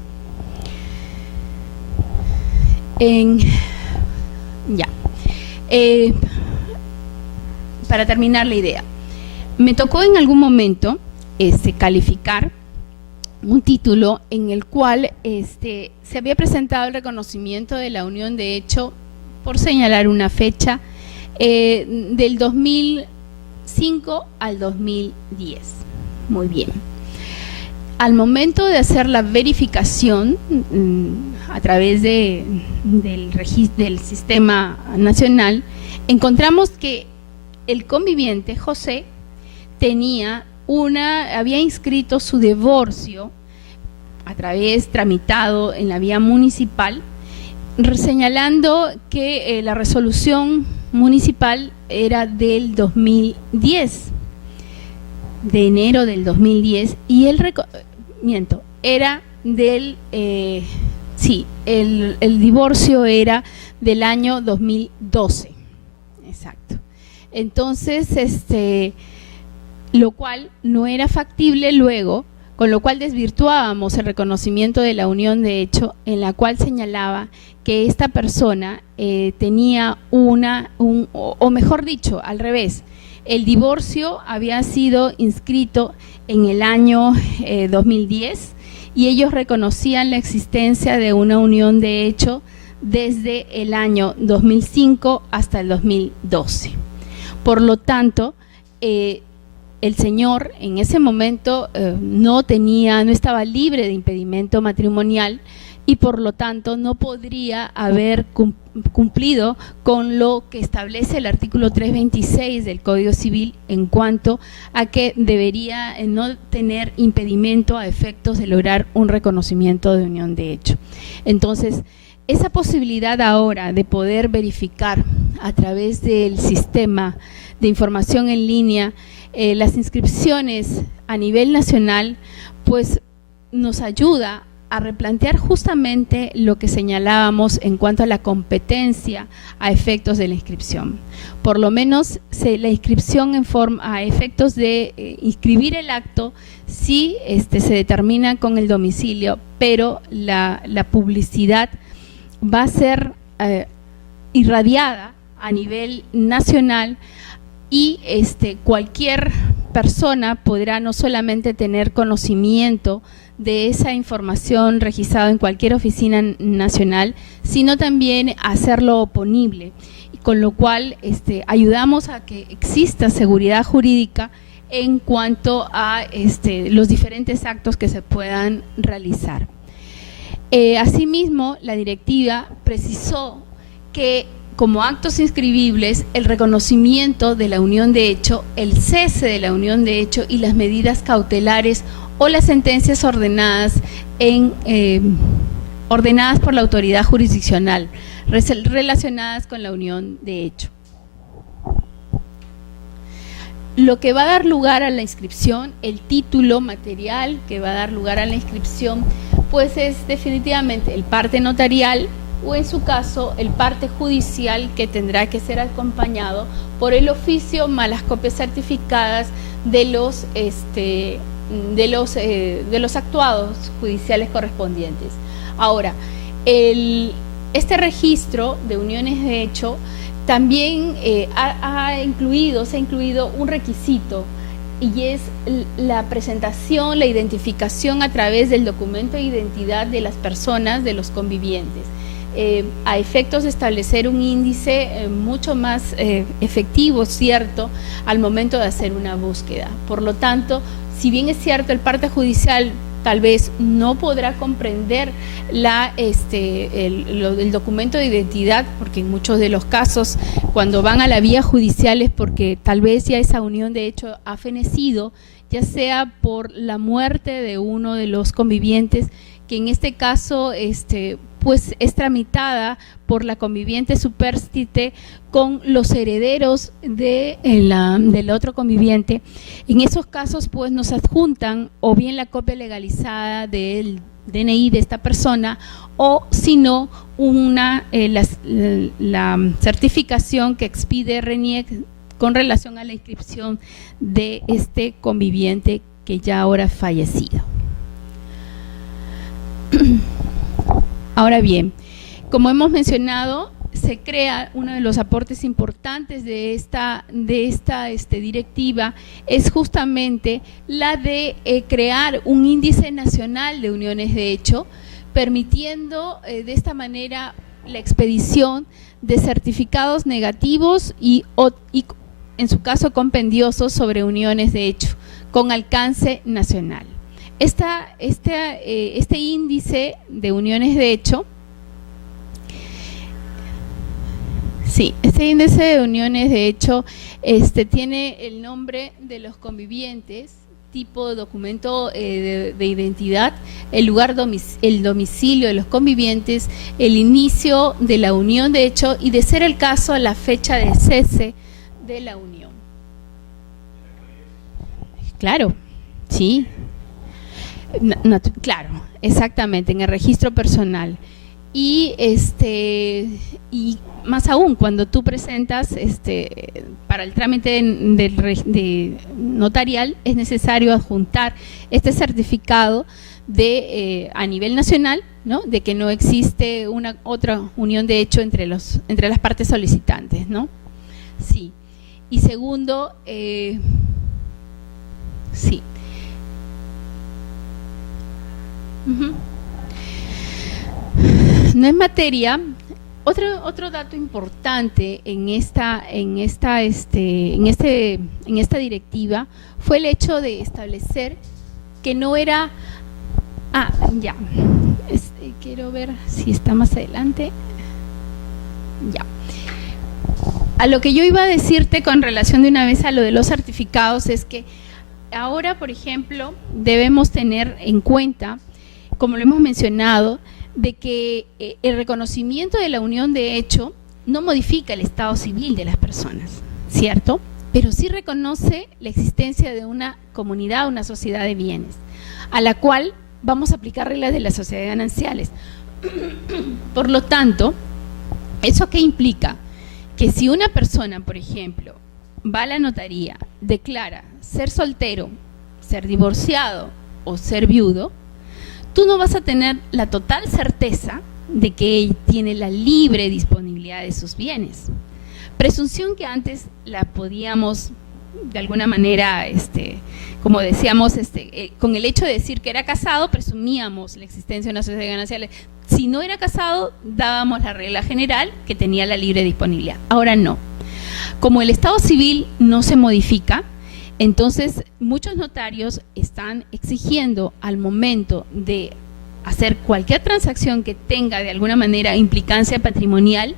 Para terminar la idea, me tocó en algún momento calificar un título en el cual se había presentado el reconocimiento de la unión de hecho, por señalar una fecha, del 2005 al 2010. Muy bien. Al momento de hacer la verificación a través del sistema nacional, encontramos que el conviviente José había inscrito su divorcio tramitado en la vía municipal, señalando que la resolución municipal era del 2010, de enero del 2010, y era del, el divorcio era del año 2012, exacto. Entonces, lo cual no era factible luego, con lo cual desvirtuábamos el reconocimiento de la unión de hecho, en la cual señalaba que esta persona tenía o mejor dicho, al revés, el divorcio había sido inscrito en el año 2010 y ellos reconocían la existencia de una unión de hecho desde el año 2005 hasta el 2012. Por lo tanto, el señor en ese momento no estaba libre de impedimento matrimonial y por lo tanto no podría haber cumplido con lo que establece el artículo 326 del Código Civil en cuanto a que debería no tener impedimento a efectos de lograr un reconocimiento de unión de hecho. Entonces, esa posibilidad ahora de poder verificar a través del sistema de información en línea las inscripciones a nivel nacional, pues nos ayuda a replantear justamente lo que señalábamos en cuanto a la competencia a efectos de la inscripción. Por lo menos la inscripción a efectos de inscribir el acto sí se determina con el domicilio, pero la publicidad va a ser irradiada a nivel nacional y cualquier persona podrá no solamente tener conocimiento de esa información registrada en cualquier oficina nacional, sino también hacerlo oponible, con lo cual ayudamos a que exista seguridad jurídica en cuanto a los diferentes actos que se puedan realizar. Asimismo, la directiva precisó que como actos inscribibles, el reconocimiento de la unión de hecho, el cese de la unión de hecho y las medidas cautelares o las sentencias ordenadas por la autoridad jurisdiccional relacionadas con la unión de hecho. Lo que va a dar lugar a la inscripción, el título material que va a dar lugar a la inscripción, pues es definitivamente el parte notarial, o en su caso el parte judicial, que tendrá que ser acompañado por el oficio más las copias certificadas de los actuados judiciales correspondientes. Ahora, este registro de uniones de hecho también se ha incluido un requisito, y es la presentación, la identificación a través del documento de identidad de las personas, de los convivientes. A efectos de establecer un índice mucho más efectivo, cierto, al momento de hacer una búsqueda. Por lo tanto, si bien es cierto, el parte judicial tal vez no podrá comprender el documento de identidad, porque en muchos de los casos, cuando van a la vía judicial es porque tal vez ya esa unión de hecho ha fenecido, ya sea por la muerte de uno de los convivientes, que en este caso pues es tramitada por la conviviente supérstite con los herederos del otro conviviente. En esos casos pues nos adjuntan o bien la copia legalizada del DNI de esta persona, o si no, la certificación que expide RENIEC con relación a la inscripción de este conviviente que ya ahora ha fallecido. Ahora bien, como hemos mencionado, se crea uno de los aportes importantes de esta directiva, es justamente la de crear un índice nacional de uniones de hecho, permitiendo de esta manera la expedición de certificados negativos y en su caso compendiosos sobre uniones de hecho, con alcance nacional. Este índice de uniones de hecho, sí, este índice de uniones de hecho tiene el nombre de los convivientes, tipo de documento de identidad, el domicilio de los convivientes, el inicio de la unión de hecho y, de ser el caso, la fecha de cese de la unión. Claro, sí. Claro, exactamente, en el registro personal. Y más aún, cuando tú presentas para el trámite de notarial, es necesario adjuntar este certificado a nivel nacional, ¿no?, de que no existe otra unión de hecho entre las partes solicitantes, ¿no? Sí. Y segundo, sí. No es materia. Otro dato importante en esta directiva fue el hecho de establecer que no era quiero ver si está más adelante. Ya. A lo que yo iba a decirte con relación de una vez a lo de los certificados es que ahora, por ejemplo, debemos tener en cuenta, como lo hemos mencionado, de que el reconocimiento de la unión de hecho no modifica el estado civil de las personas, ¿cierto? Pero sí reconoce la existencia de una comunidad, una sociedad de bienes, a la cual vamos a aplicar reglas de las sociedades gananciales. Por lo tanto, ¿eso qué implica? Que si una persona, por ejemplo, va a la notaría, declara ser soltero, ser divorciado o ser viudo, tú no vas a tener la total certeza de que él tiene la libre disponibilidad de sus bienes. Presunción que antes la podíamos, de alguna manera, como decíamos, con el hecho de decir que era casado, presumíamos la existencia de una sociedad ganancial. Si no era casado, dábamos la regla general que tenía la libre disponibilidad. Ahora no. Como el estado civil no se modifica, entonces muchos notarios están exigiendo al momento de hacer cualquier transacción que tenga de alguna manera implicancia patrimonial,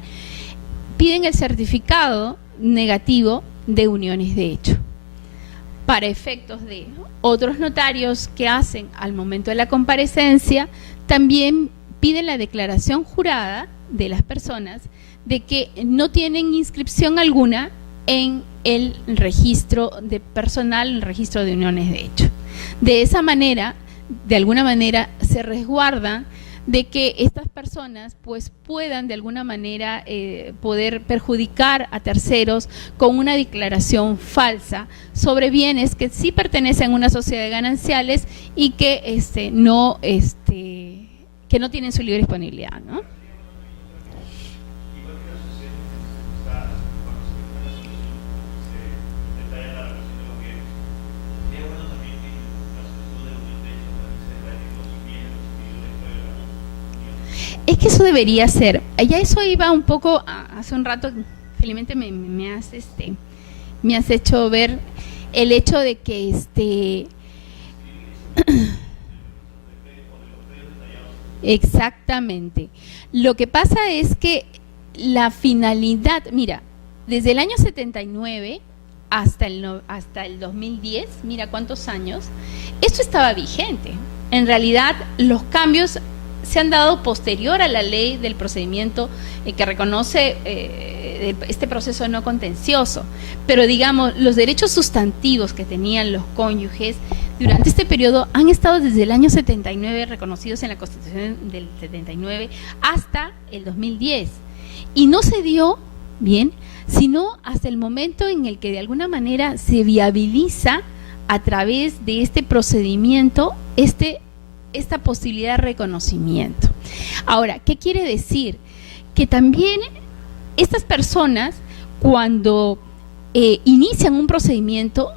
piden el certificado negativo de uniones de hecho. Para efectos de otros notarios que hacen al momento de la comparecencia, también piden la declaración jurada de las personas de que no tienen inscripción alguna en el registro de personal, el registro de uniones de hecho. De esa manera, de alguna manera, se resguarda de que estas personas pues puedan de alguna manera poder perjudicar a terceros con una declaración falsa sobre bienes que sí pertenecen a una sociedad de gananciales y que no tienen su libre disponibilidad, ¿no? Es que eso debería ser, ya eso iba un poco, hace un rato, felizmente me has hecho ver el hecho de que exactamente. Lo que pasa es que la finalidad, mira, desde el año 79 hasta el 2010, mira cuántos años, esto estaba vigente. En realidad, los cambios se han dado posterior a la ley del procedimiento que reconoce este proceso no contencioso, pero digamos, los derechos sustantivos que tenían los cónyuges durante este periodo han estado desde el año 79 reconocidos en la Constitución del 79 hasta el 2010. Y no se dio, bien, sino hasta el momento en el que de alguna manera se viabiliza a través de este procedimiento esta posibilidad de reconocimiento. Ahora, ¿qué quiere decir? Que también estas personas, cuando inician un procedimiento,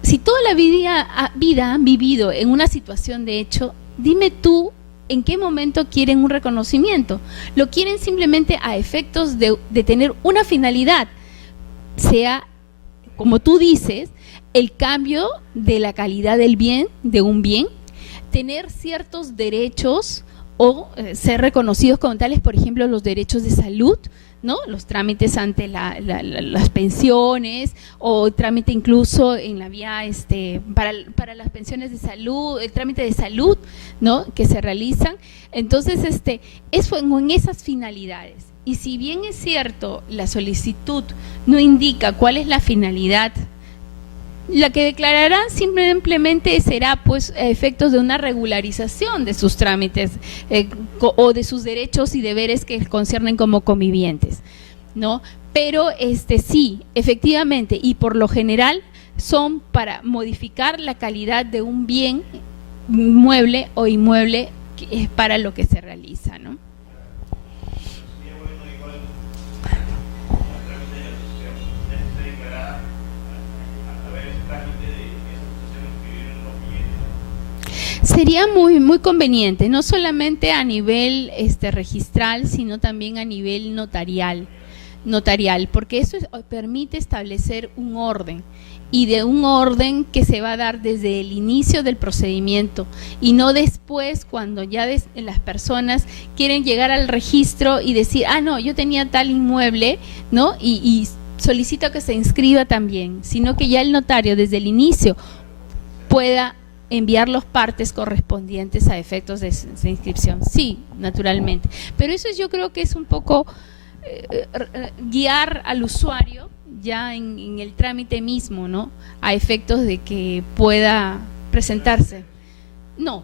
si toda la vida han vivido en una situación de hecho, dime tú en qué momento quieren un reconocimiento. Lo quieren simplemente a efectos de tener una finalidad, sea, como tú dices, el cambio de la calidad del bien, de un bien, tener ciertos derechos o ser reconocidos como tales, por ejemplo, los derechos de salud, ¿no? Los trámites ante las pensiones, o trámite incluso en la vía para las pensiones de salud, el trámite de salud, ¿no? Que se realizan. Entonces, es en esas finalidades. Y si bien es cierto, la solicitud no indica cuál es la finalidad, la que declararán simplemente será pues a efectos de una regularización de sus trámites o de sus derechos y deberes que conciernen como convivientes, ¿no? Pero sí, efectivamente, y por lo general son para modificar la calidad de un bien mueble o inmueble que es para lo que se realiza, ¿no? Sería muy conveniente, no solamente a nivel registral, sino también a nivel notarial, porque eso permite establecer un orden, y de un orden que se va a dar desde el inicio del procedimiento y no después, cuando ya las personas quieren llegar al registro y decir, no, yo tenía tal inmueble, ¿no? Y solicito que se inscriba también, sino que ya el notario desde el inicio pueda enviar los partes correspondientes a efectos de inscripción. Sí, naturalmente. Pero eso yo creo que es un poco guiar al usuario ya en el trámite mismo, ¿no? A efectos de que pueda presentarse. No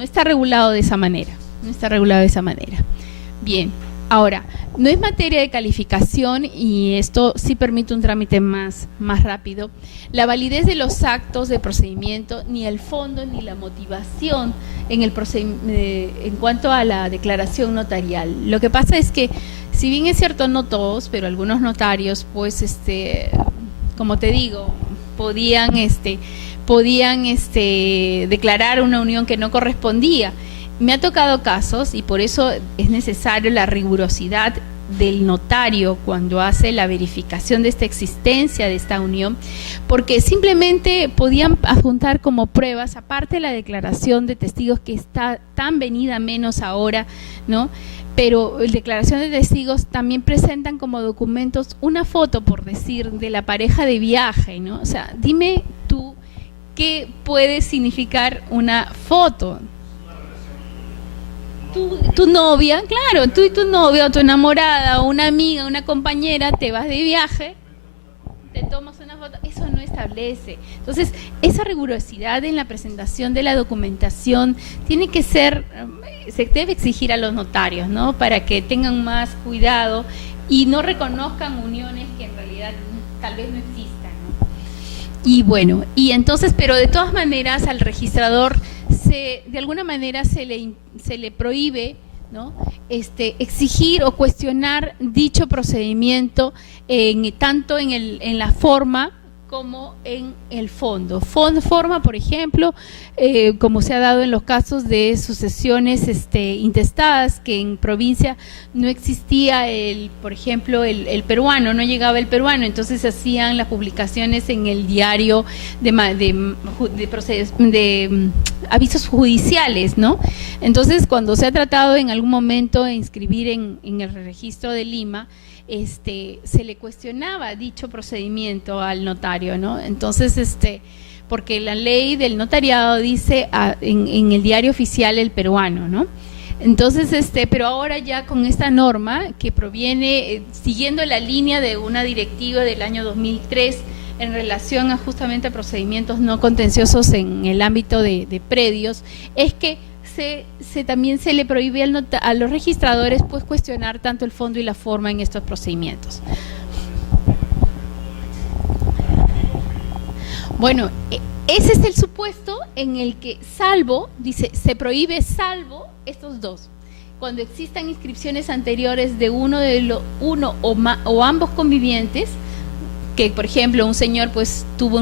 está regulado de esa manera. No está regulado de esa manera. Bien. Ahora, no es materia de calificación, y esto sí permite un trámite más rápido, la validez de los actos de procedimiento, ni el fondo ni la motivación en cuanto a la declaración notarial. Lo que pasa es que, si bien es cierto, no todos, pero algunos notarios, pues, como te digo, podían declarar una unión que no correspondía. Me ha tocado casos, y por eso es necesario la rigurosidad del notario cuando hace la verificación de esta existencia de esta unión, porque simplemente podían adjuntar como pruebas, aparte de la declaración de testigos que está tan venida menos ahora, ¿no? Pero la declaración de testigos también presentan como documentos una foto, por decir, de la pareja de viaje, ¿no? O sea, dime tú qué puede significar una foto. Tu novia, claro, tú y tu novia o tu enamorada o una amiga, una compañera, te vas de viaje, te tomas una foto, eso no establece. Entonces, esa rigurosidad en la presentación de la documentación tiene que ser, se debe exigir a los notarios, ¿no? Para que tengan más cuidado y no reconozcan uniones que en realidad tal vez no existan, ¿no? Y bueno, y entonces, pero de todas maneras al registrador de alguna manera se le prohíbe, ¿no? Exigir o cuestionar dicho procedimiento tanto en la forma como en el fondo. Forma, por ejemplo, como se ha dado en los casos de sucesiones intestadas, que en provincia no existía por ejemplo, el peruano, no llegaba el peruano, entonces se hacían las publicaciones en el diario de avisos judiciales, ¿no? Entonces, cuando se ha tratado en algún momento de inscribir en el registro de Lima, se le cuestionaba dicho procedimiento al notario, ¿no? Entonces, porque la ley del notariado dice en el diario oficial el peruano, ¿no? Entonces, pero ahora ya con esta norma que proviene, siguiendo la línea de una directiva del año 2003, en relación a justamente procedimientos no contenciosos en el ámbito de predios, es que también se le prohíbe a los registradores pues cuestionar tanto el fondo y la forma en estos procedimientos. Bueno, ese es el supuesto en el que dice, se prohíbe salvo estos dos. Cuando existan inscripciones anteriores de uno o ambos convivientes, que por ejemplo un señor pues tuvo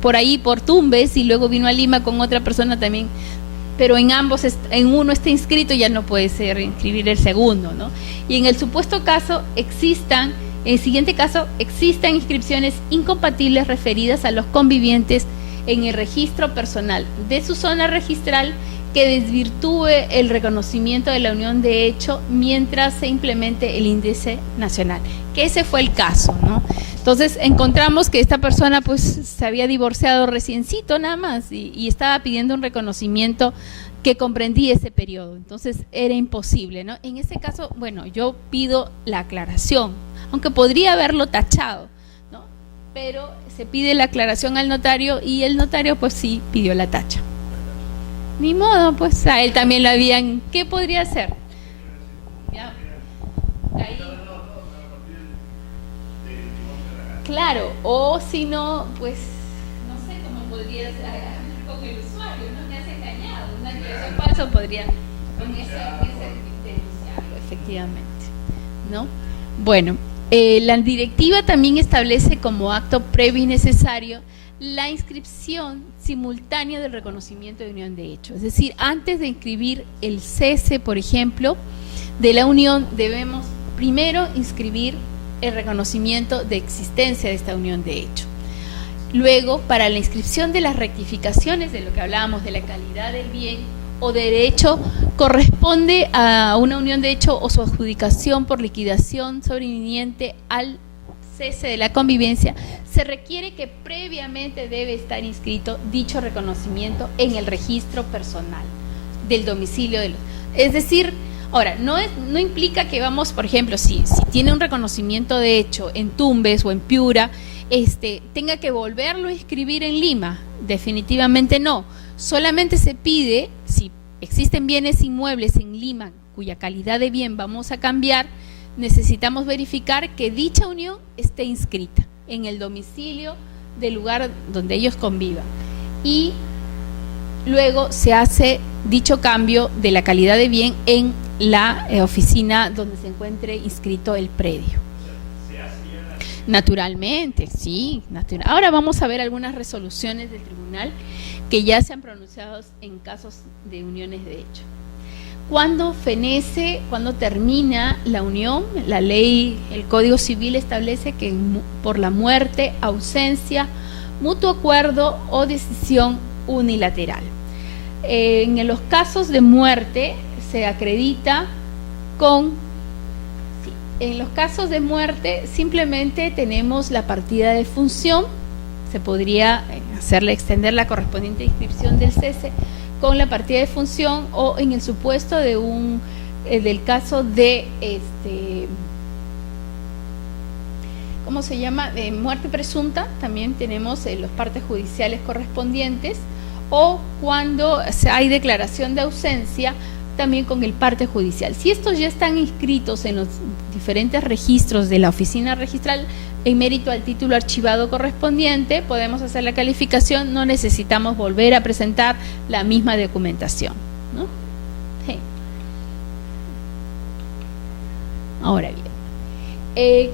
por ahí por Tumbes y luego vino a Lima con otra persona también, pero en uno está inscrito, ya no puede ser inscribir el segundo, ¿no? Y en el supuesto caso existan inscripciones incompatibles referidas a los convivientes en el registro personal de su zona registral que desvirtúe el reconocimiento de la unión de hecho mientras se implemente el índice nacional, que ese fue el caso, ¿no? Entonces encontramos que esta persona pues se había divorciado reciencito nada más y estaba pidiendo un reconocimiento que comprendía ese periodo, entonces era imposible, ¿no? En ese caso, bueno, yo pido la aclaración, aunque podría haberlo tachado, ¿no? Pero se pide la aclaración al notario y el notario pues sí pidió la tacha. Ni modo, pues a él también lo habían, ¿qué podría hacer? ¿Ya? Ahí. Claro, o si no, pues no sé cómo podría ser con el usuario, ¿no? Me has engañado, una aclaración falsa podría con ese denunciarlo, efectivamente, ¿no? Bueno, la directiva también establece como acto previo y necesario la inscripción simultánea del reconocimiento de unión de hecho. Es decir, antes de inscribir el cese, por ejemplo, de la unión, debemos primero inscribir el reconocimiento de existencia de esta unión de hecho. Luego, para la inscripción de las rectificaciones, de lo que hablábamos de la calidad del bien o derecho, corresponde a una unión de hecho o su adjudicación por liquidación sobreviniente al cese de la convivencia, se requiere que previamente debe estar inscrito dicho reconocimiento en el registro personal del domicilio de los. Es decir, ahora, no implica que vamos, por ejemplo, si tiene un reconocimiento de hecho en Tumbes o en Piura, tenga que volverlo a inscribir en Lima. Definitivamente no. Solamente se pide, si existen bienes inmuebles en Lima cuya calidad de bien vamos a cambiar, necesitamos verificar que dicha unión esté inscrita en el domicilio del lugar donde ellos convivan. Y luego se hace dicho cambio de la calidad de bien en la oficina donde se encuentre inscrito el predio. Naturalmente, sí. Ahora vamos a ver algunas resoluciones del tribunal que ya se han pronunciado en casos de uniones de hecho. Cuando fenece, cuando termina la unión, la ley, el Código Civil establece que por la muerte, ausencia, mutuo acuerdo o decisión unilateral. En los casos de muerte se acredita en los casos de muerte simplemente tenemos la partida de función, se podría extender la correspondiente inscripción del cese con la partida de función, o en el supuesto de del caso de ¿cómo se llama? De muerte presunta, también tenemos los partes judiciales correspondientes, o cuando hay declaración de ausencia, también con el parte judicial. Si estos ya están inscritos en los diferentes registros de la oficina registral, en mérito al título archivado correspondiente, podemos hacer la calificación, no necesitamos volver a presentar la misma documentación, ¿no? Sí. Ahora bien,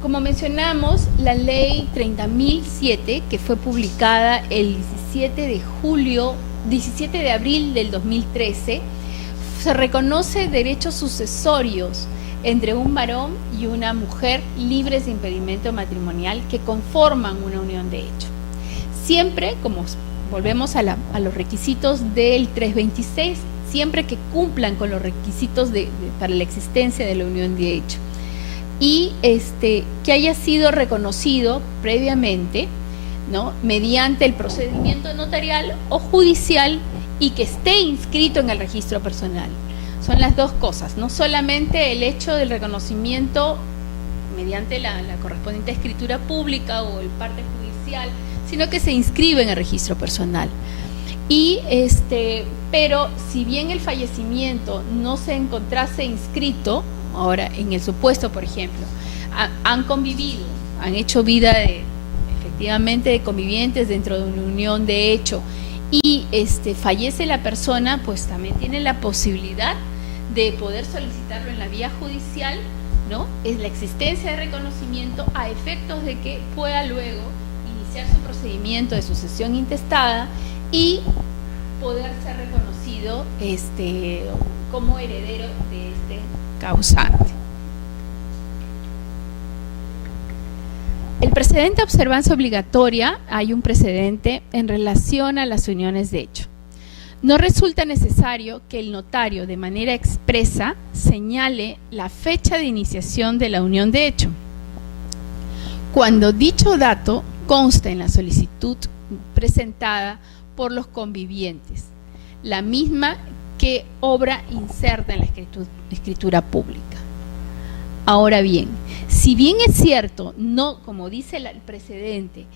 como mencionamos, la ley 30.007, que fue publicada el 17 de abril del 2013, se reconoce derechos sucesorios entre un varón y una mujer libres de impedimento matrimonial que conforman una unión de hecho. Siempre, como volvemos a los requisitos del 326, siempre que cumplan con los requisitos para la existencia de la unión de hecho. Y que haya sido reconocido previamente, ¿no?, mediante el procedimiento notarial o judicial, y que esté inscrito en el registro personal. Son las dos cosas, no solamente el hecho del reconocimiento mediante la correspondiente escritura pública o el parte judicial judicial, sino que se inscribe en el registro personal. Y pero si bien el fallecimiento no se encontrase inscrito, ahora en el supuesto, por ejemplo, han convivido, han hecho vida efectivamente de convivientes dentro de una unión de hecho, y fallece la persona, pues también tiene la posibilidad de poder solicitarlo en la vía judicial, ¿no? Es la existencia de reconocimiento a efectos de que pueda luego iniciar su procedimiento de sucesión intestada y poder ser reconocido como heredero de este causante. El precedente de observancia obligatoria, hay un precedente en relación a las uniones de hecho. No resulta necesario que el notario de manera expresa señale la fecha de iniciación de la unión de hecho, cuando dicho dato consta en la solicitud presentada por los convivientes, la misma que obra inserta en la escritura pública. Ahora bien, si bien es cierto, no, como dice el precedente,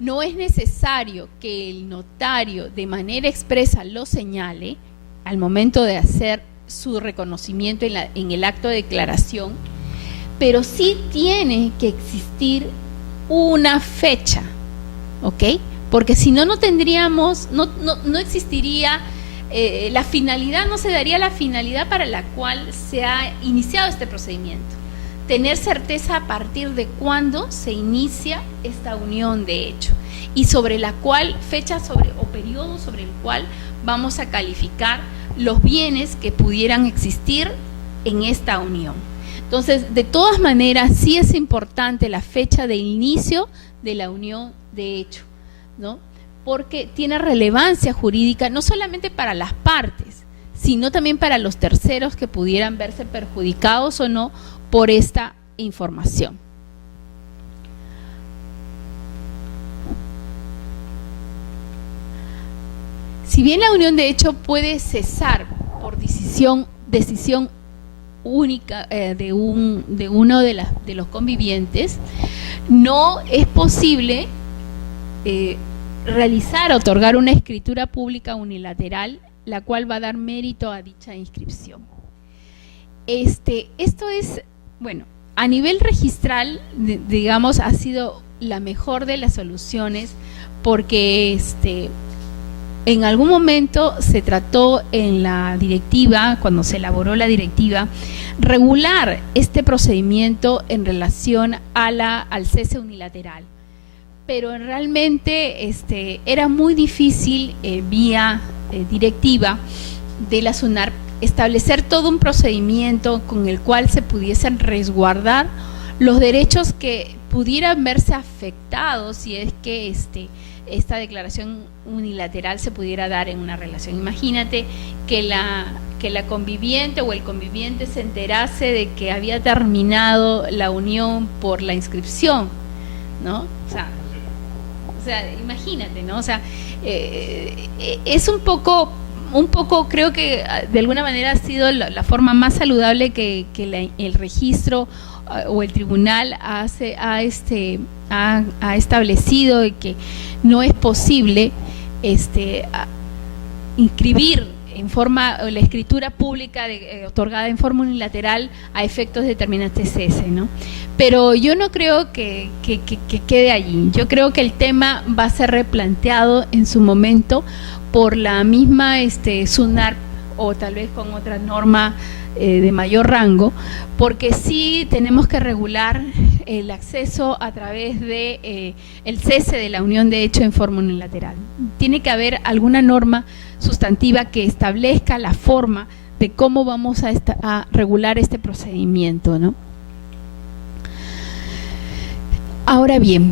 no es necesario que el notario de manera expresa lo señale al momento de hacer su reconocimiento en el acto de declaración, pero sí tiene que existir una fecha, ¿ok? Porque si no, no tendríamos, no existiría la finalidad, no se daría la finalidad para la cual se ha iniciado este procedimiento. Tener certeza a partir de cuándo se inicia esta unión de hecho y sobre la cual fecha o periodo sobre el cual vamos a calificar los bienes que pudieran existir en esta unión. Entonces, de todas maneras, sí es importante la fecha de inicio de la unión de hecho, ¿no? Porque tiene relevancia jurídica no solamente para las partes, sino también para los terceros que pudieran verse perjudicados o no por esta información. Si bien la unión de hecho puede cesar por decisión única de uno de los convivientes, no es posible otorgar una escritura pública unilateral, la cual va a dar mérito a dicha inscripción. Esto es, bueno, a nivel registral, digamos, ha sido la mejor de las soluciones, porque en algún momento se trató en la directiva, cuando se elaboró la directiva, regular este procedimiento en relación al cese unilateral. Pero realmente era muy difícil vía directiva de la SUNARP establecer todo un procedimiento con el cual se pudiesen resguardar los derechos que pudieran verse afectados si es que esta declaración unilateral se pudiera dar en una relación. Imagínate que la conviviente o el conviviente se enterase de que había terminado la unión por la inscripción, ¿no? O sea, imagínate, ¿no? O sea, es un poco creo que de alguna manera ha sido la forma más saludable que el registro o el tribunal ha establecido, de que no es posible inscribir en forma la escritura pública otorgada en forma unilateral a efectos de determinar este cese, ¿no? Pero yo no creo que quede allí. Yo creo que el tema va a ser replanteado en su momento por la misma SUNARP o tal vez con otra norma de mayor rango, porque sí tenemos que regular el acceso a través de el cese de la unión de hecho en forma unilateral. Tiene que haber alguna norma sustantiva que establezca la forma de cómo vamos a regular este procedimiento, ¿no? Ahora bien,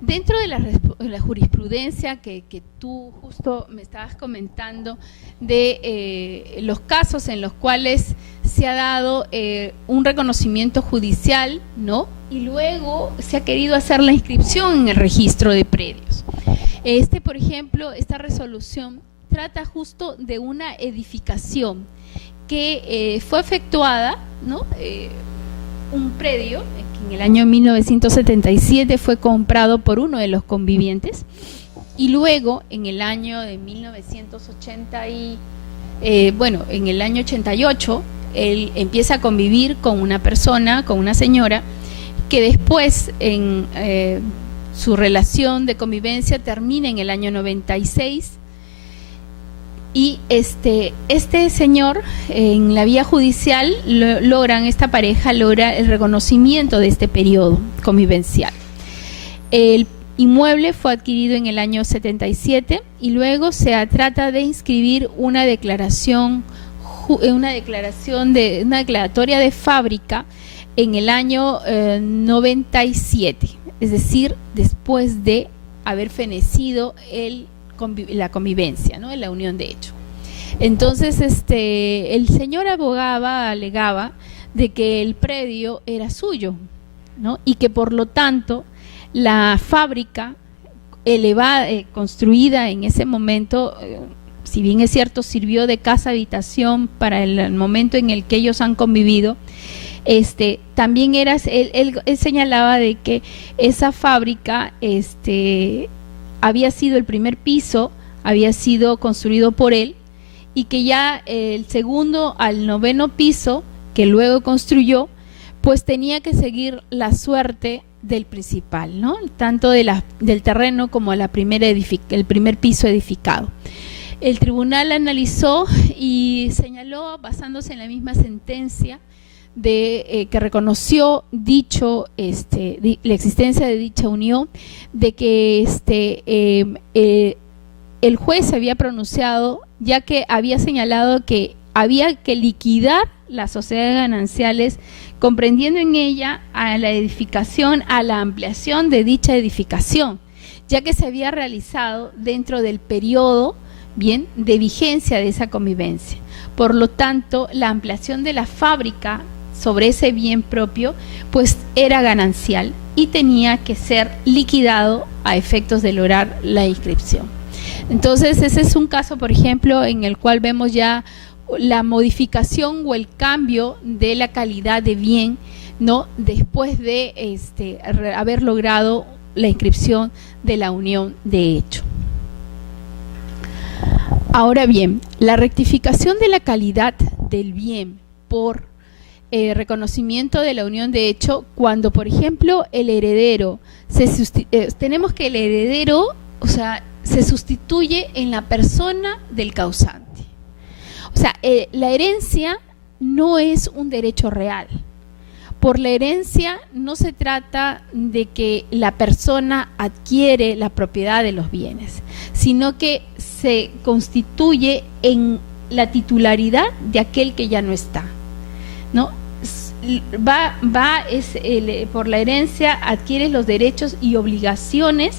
dentro de la jurisprudencia que tú justo me estabas comentando de los casos en los cuales se ha dado un reconocimiento judicial, ¿no? Y luego se ha querido hacer la inscripción en el registro de predios. Por ejemplo, esta resolución trata justo de una edificación que fue efectuada, ¿no? Un predio que en el año 1977 fue comprado por uno de los convivientes, y luego en el año de 1980 en el año 88 él empieza a convivir con una persona, con una señora, que después en su relación de convivencia termina en el año 96, y este señor en la vía judicial esta pareja logra el reconocimiento de este periodo convivencial. El inmueble fue adquirido en el año 77 y luego se trata de inscribir una declaratoria de fábrica en el año 97, es decir, después de haber fenecido la convivencia, ¿no?, la unión de hecho. Entonces, el señor alegaba de que el predio era suyo, ¿no?, y que por lo tanto la fábrica elevada, construida en ese momento, si bien es cierto, sirvió de casa habitación para el momento en el que ellos han convivido, también él señalaba de que esa fábrica había sido el primer piso, había sido construido por él, y que ya el segundo al noveno piso que luego construyó, pues tenía que seguir la suerte del principal, ¿no?, tanto del terreno como el primer piso edificado. El tribunal analizó y señaló, basándose en la misma sentencia, que reconoció la existencia de dicha unión, de que el juez había pronunciado, ya que había señalado que había que liquidar las sociedades gananciales, comprendiendo en ella a la edificación, a la ampliación de dicha edificación, ya que se había realizado dentro del periodo de vigencia de esa convivencia. Por lo tanto, la ampliación de la fábrica sobre ese bien propio pues era ganancial y tenía que ser liquidado a efectos de lograr la inscripción. Entonces, ese es un caso, por ejemplo, en el cual vemos ya la modificación o el cambio de la calidad de bien, ¿no?, después de haber logrado la inscripción de la unión de hecho. Ahora bien, la rectificación de la calidad del bien por reconocimiento de la unión de hecho, cuando por ejemplo el heredero tenemos que el heredero, se sustituye en la persona del causante. O sea, la herencia no es un derecho real. Por la herencia no se trata de que la persona adquiere la propiedad de los bienes, sino que se constituye en la titularidad de aquel que ya no está, ¿no? Por la herencia adquieres los derechos y obligaciones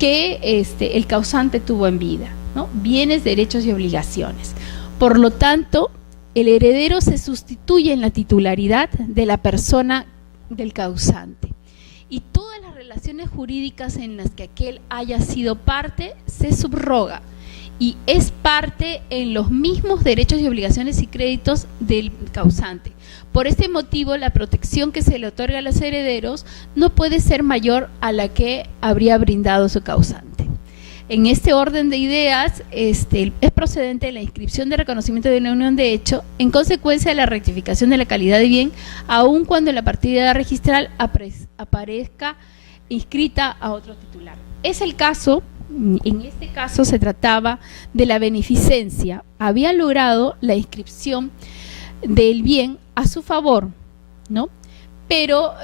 que el causante tuvo en vida, ¿no? Bienes, derechos y obligaciones. Por lo tanto, el heredero se sustituye en la titularidad de la persona del causante. Y todas las relaciones jurídicas en las que aquel haya sido parte se subroga y es parte en los mismos derechos y obligaciones y créditos del causante. Por este motivo, la protección que se le otorga a los herederos no puede ser mayor a la que habría brindado su causante. En este orden de ideas, es procedente la inscripción de reconocimiento de una unión de hecho en consecuencia de la rectificación de la calidad de bien, aun cuando la partida registral aparezca inscrita a otro titular. Es el caso, en este caso se trataba de la beneficencia. Había logrado la inscripción del bien a su favor, ¿no? Pero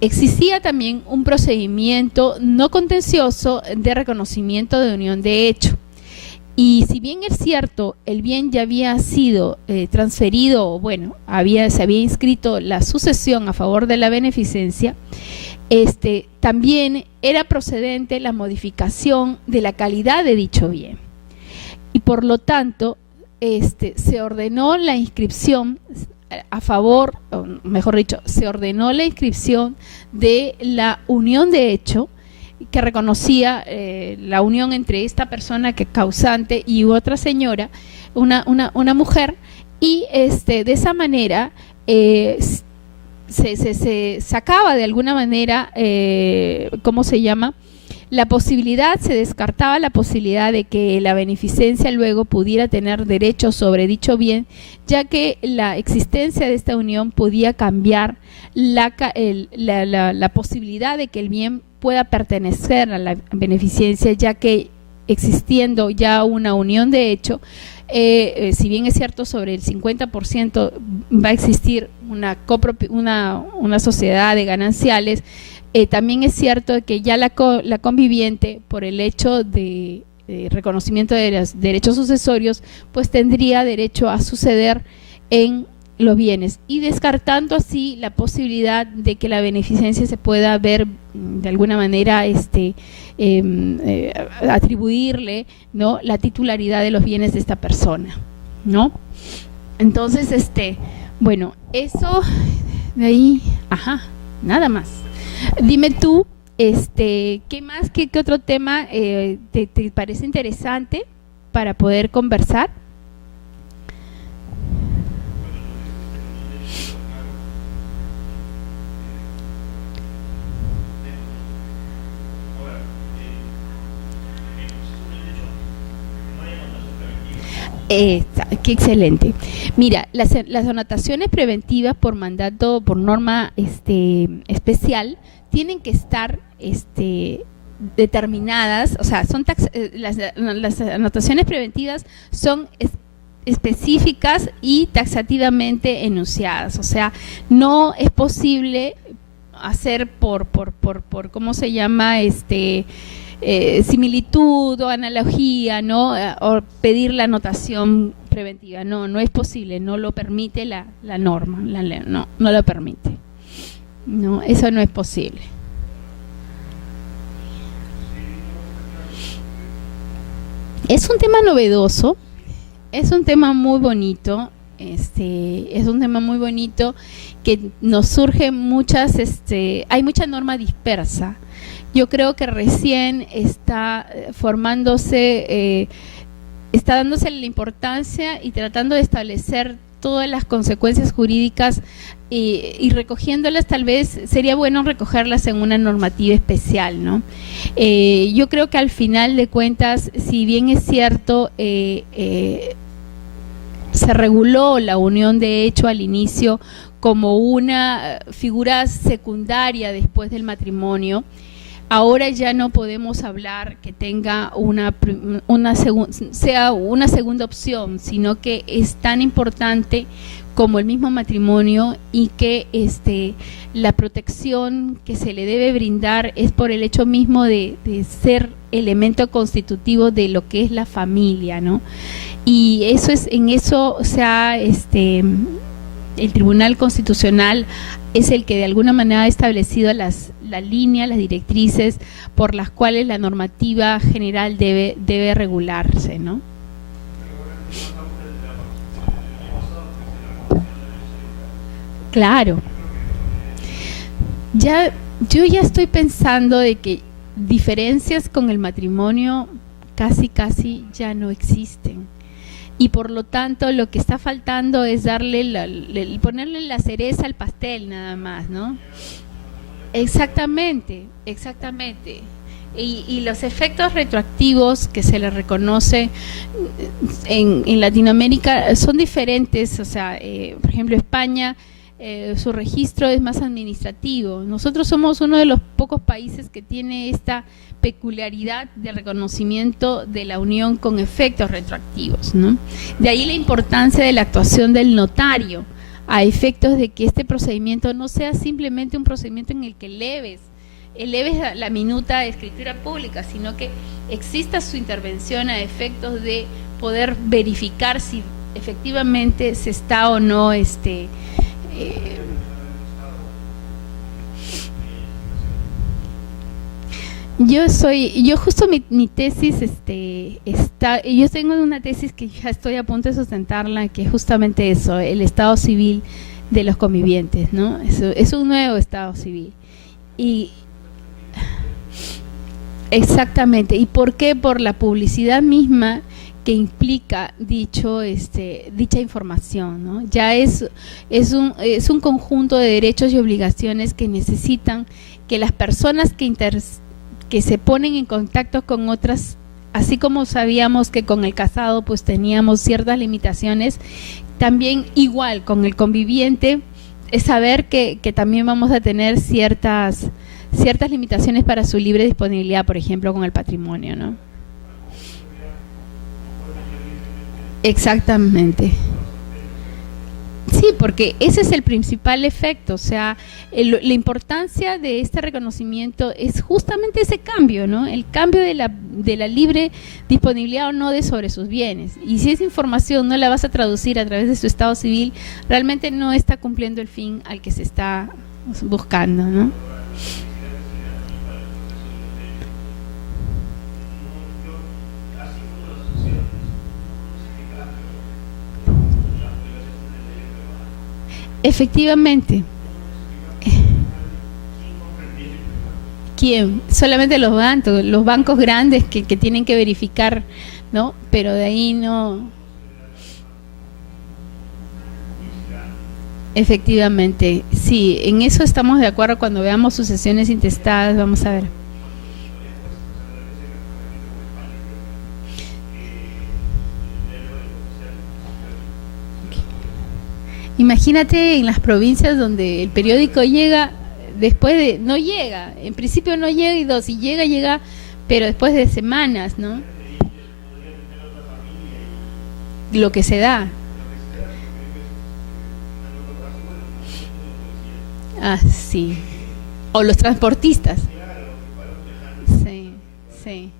existía también un procedimiento no contencioso de reconocimiento de unión de hecho. Y si bien es cierto, el bien ya había sido transferido, se había inscrito la sucesión a favor de la beneficencia, también era procedente la modificación de la calidad de dicho bien. Y por lo tanto, se ordenó la inscripción a favor, o mejor dicho, se ordenó la inscripción de la unión de hecho que reconocía la unión entre esta persona que es causante y otra señora, una mujer, y de esa manera se sacaba de alguna manera, ¿cómo se llama? Se descartaba la posibilidad de que la beneficencia luego pudiera tener derecho sobre dicho bien, ya que la existencia de esta unión podía cambiar la posibilidad de que el bien pueda pertenecer a la beneficencia, ya que existiendo ya una unión de hecho, si bien es cierto sobre el 50% va a existir una sociedad de gananciales, también es cierto que ya la conviviente, por el hecho de reconocimiento de los derechos sucesorios, pues tendría derecho a suceder en los bienes, y descartando así la posibilidad de que la beneficencia se pueda ver de alguna manera atribuirle, ¿no?, la titularidad de los bienes de esta persona, ¿no? Entonces, bueno, eso de ahí, nada más. Dime tú, ¿qué más, qué otro tema te parece interesante para poder conversar? Qué excelente. Mira, las anotaciones preventivas por mandato, por norma especial, tienen que estar determinadas, o sea, las anotaciones preventivas son específicas y taxativamente enunciadas, o sea, no es posible hacer por ¿cómo se llama? Similitud o analogía, ¿no? O pedir la anotación preventiva, no es posible, no lo permite la norma, la ley, no lo permite, no, eso no es posible. Es un tema novedoso, es un tema muy bonito, es un tema muy bonito que nos surge hay mucha norma dispersa. Yo creo que recién está formándose, está dándose la importancia y tratando de establecer todas las consecuencias jurídicas y recogiéndolas, tal vez sería bueno recogerlas en una normativa especial, ¿no? Yo creo que al final de cuentas, si bien es cierto, se reguló la unión de hecho al inicio como una figura secundaria después del matrimonio, ahora ya no podemos hablar que tenga sea una segunda opción, sino que es tan importante como el mismo matrimonio, y que la protección que se le debe brindar es por el hecho mismo de ser elemento constitutivo de lo que es la familia, ¿no? Y en eso el Tribunal Constitucional es el que de alguna manera ha establecido las líneas, las directrices por las cuales la normativa general debe regularse, ¿no? Claro. Yo ya estoy pensando de que diferencias con el matrimonio casi ya no existen. Y por lo tanto lo que está faltando es ponerle la cereza al pastel nada más, ¿no? Exactamente. Y los efectos retroactivos que se le reconoce en Latinoamérica son diferentes, o sea, por ejemplo, España, su registro es más administrativo. Nosotros somos uno de los pocos países que tiene esta peculiaridad de reconocimiento de la unión con efectos retroactivos, ¿no? De ahí la importancia de la actuación del notario, a efectos de que este procedimiento no sea simplemente un procedimiento en el que eleves la minuta de escritura pública, sino que exista su intervención a efectos de poder verificar si efectivamente se está o no yo justo mi tesis yo tengo una tesis que ya estoy a punto de sustentarla, que es justamente eso, el estado civil de los convivientes, ¿no? Es un nuevo estado civil. Y Exactamente. ¿Y por qué? Por la publicidad misma que implica dicha información, ¿no? Ya es un conjunto de derechos y obligaciones que necesitan que las personas que se ponen en contacto con otras, así como sabíamos que con el casado pues teníamos ciertas limitaciones, también igual con el conviviente es saber que también vamos a tener ciertas limitaciones para su libre disponibilidad, por ejemplo, con el patrimonio, ¿no? Exactamente. Sí, porque ese es el principal efecto, o sea, la importancia de este reconocimiento es justamente ese cambio, ¿no? El cambio de la libre disponibilidad o no de sobre sus bienes. Y si esa información no la vas a traducir a través de su estado civil, realmente no está cumpliendo el fin al que se está buscando, ¿no? Efectivamente. ¿Quién? Solamente los bancos grandes que tienen que verificar, ¿no? Pero de ahí no. Efectivamente, sí, en eso estamos de acuerdo. Cuando veamos sucesiones intestadas, vamos a ver. Imagínate en las provincias donde el periódico llega después de, no llega, en principio no llega, y dos, si llega, llega, pero después de semanas, ¿no? Lo que se da. Ah, sí. O los transportistas. Sí, sí.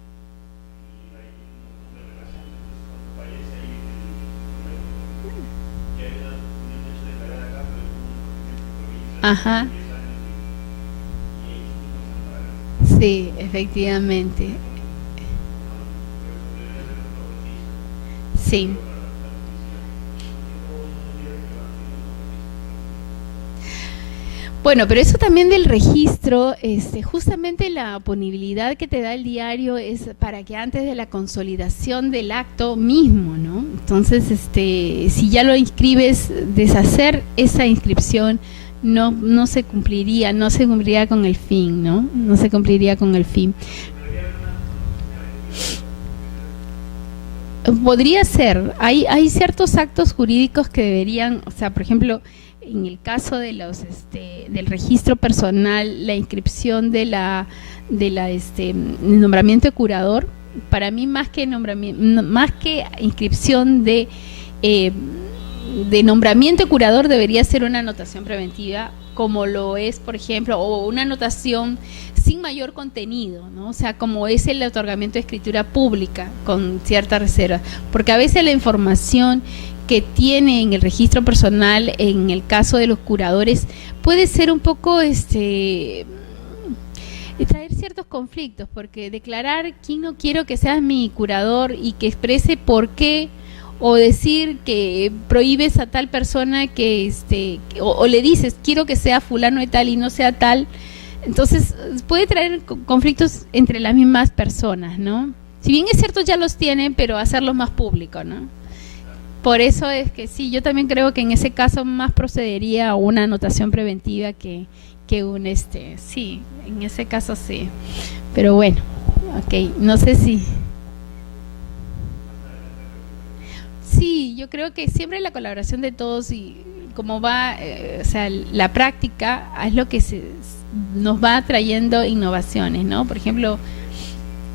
Ajá. Sí, efectivamente. Sí. Bueno, pero eso también del registro, justamente la oponibilidad que te da el diario es para que antes de la consolidación del acto mismo, ¿no? Entonces, si ya lo inscribes, deshacer esa inscripción no se cumpliría, no se cumpliría con el fin, ¿no? No se cumpliría con el fin. Podría ser, hay ciertos actos jurídicos que deberían, o sea, por ejemplo, en el caso de del registro personal, la inscripción el nombramiento de curador, para mí más que más que inscripción de nombramiento de curador, debería ser una anotación preventiva, como lo es, por ejemplo, o una anotación sin mayor contenido, ¿no? O sea, como es el otorgamiento de escritura pública con cierta reserva, porque a veces la información que tiene en el registro personal, en el caso de los curadores, puede ser un poco traer ciertos conflictos, porque declarar quién no quiero que seas mi curador y que exprese por qué, o decir que prohíbes a tal persona o le dices quiero que sea fulano de tal y no sea tal, entonces puede traer conflictos entre las mismas personas, ¿no? Si bien es cierto ya los tienen, pero hacerlos más públicos, ¿no? Por eso es que sí, yo también creo que en ese caso más procedería a una anotación preventiva que sí, en ese caso sí. Pero bueno, ok, no sé si. Sí, yo creo que siempre la colaboración de todos y cómo va, o sea, la práctica es lo que nos va trayendo innovaciones, ¿no? Por ejemplo,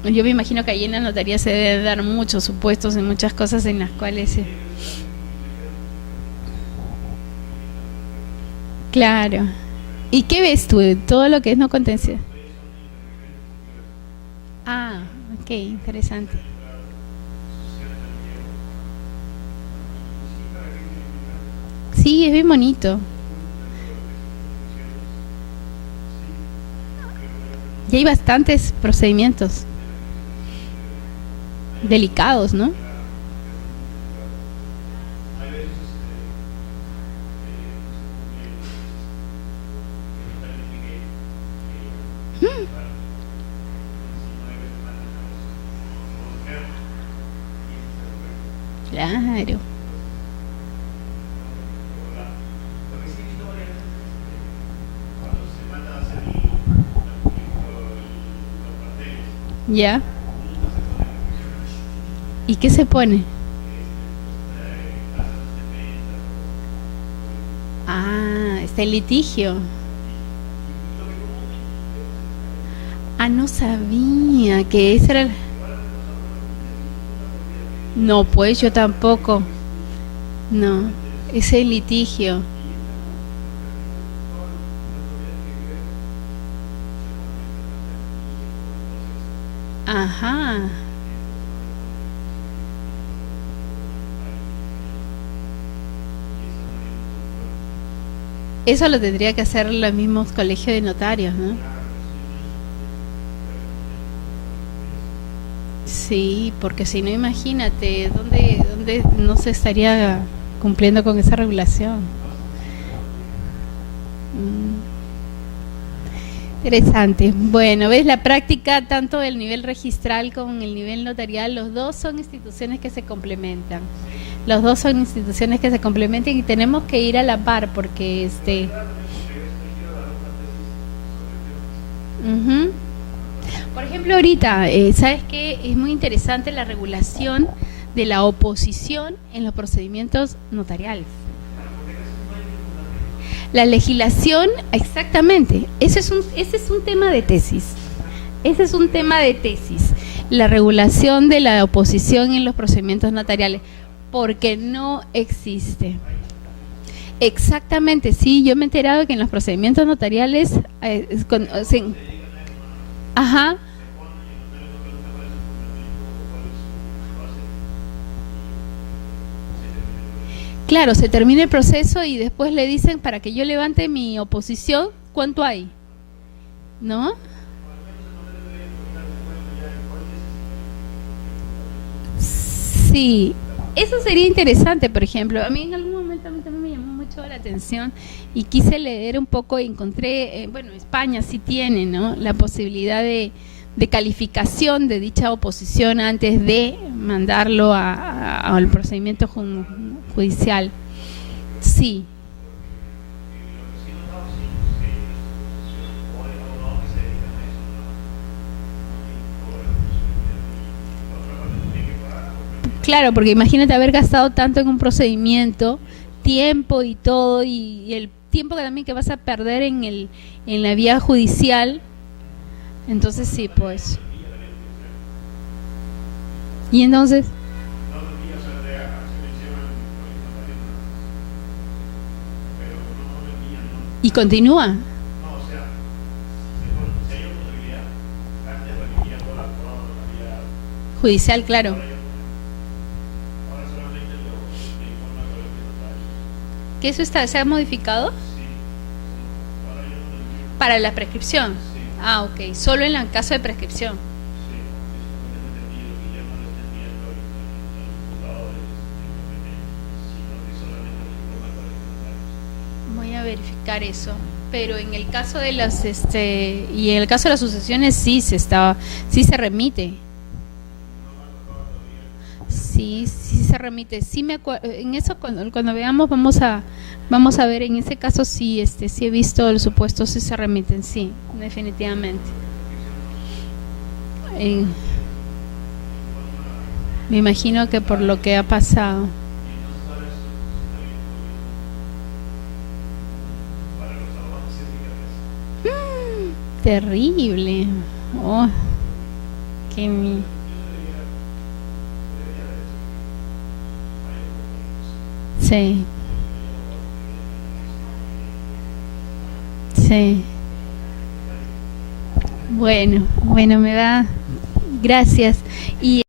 yo me imagino que allí en la notaría se deben dar muchos supuestos en muchas cosas en las cuales. Claro. ¿Y qué ves tú de todo lo que es no contencioso? Ah, ok, interesante. Sí, es bien bonito. Y hay bastantes procedimientos delicados, ¿no? Claro. ¿Ya? ¿Y qué se pone? Ah, está el litigio. Ah, no sabía que ese era el... No, pues yo tampoco. No, ese es el litigio. Ajá. Eso lo tendría que hacer los mismos colegios de notarios, ¿no? Sí, porque si no, imagínate, ¿dónde no se estaría cumpliendo con esa regulación? Mm, interesante. Bueno, ves la práctica, tanto el nivel registral como el nivel notarial, los dos son instituciones que se complementan. Los dos son instituciones que se complementan y tenemos que ir a la par porque ujú. Por ejemplo, ahorita, ¿sabes qué? Es muy interesante la regulación de la oposición en los procedimientos notariales. La legislación, exactamente, ese es un tema de tesis. Ese es un tema de tesis. La regulación de la oposición en los procedimientos notariales, porque no existe. Exactamente, sí, yo me he enterado que en los procedimientos notariales, ajá, claro, se termina el proceso y después le dicen para que yo levante mi oposición, ¿cuánto hay? ¿No? Sí, eso sería interesante, por ejemplo. A mí en algún momento a mí también me llamó mucho la atención y quise leer un poco y encontré, bueno, España sí tiene, ¿no? La posibilidad de calificación de dicha oposición antes de mandarlo al procedimiento judicial. Sí. Claro, porque imagínate haber gastado tanto en un procedimiento, tiempo y todo, y el tiempo que también que vas a perder en la vía judicial. Entonces sí, pues. Y entonces, y continúa. Judicial, claro. ¿Que eso se ha modificado? Para la prescripción. Ah, ok. Solo en el caso de prescripción. Voy a verificar eso. Pero en el caso de las, y en el caso de las sucesiones sí se remite. Sí, sí se remite. Sí me en eso cuando veamos vamos a ver en ese caso sí sí he visto el supuesto sí se remiten, sí, definitivamente. Eh, Me imagino que por lo que ha pasado. Terrible. Oh, qué sí, sí. Bueno, me va. Gracias. Y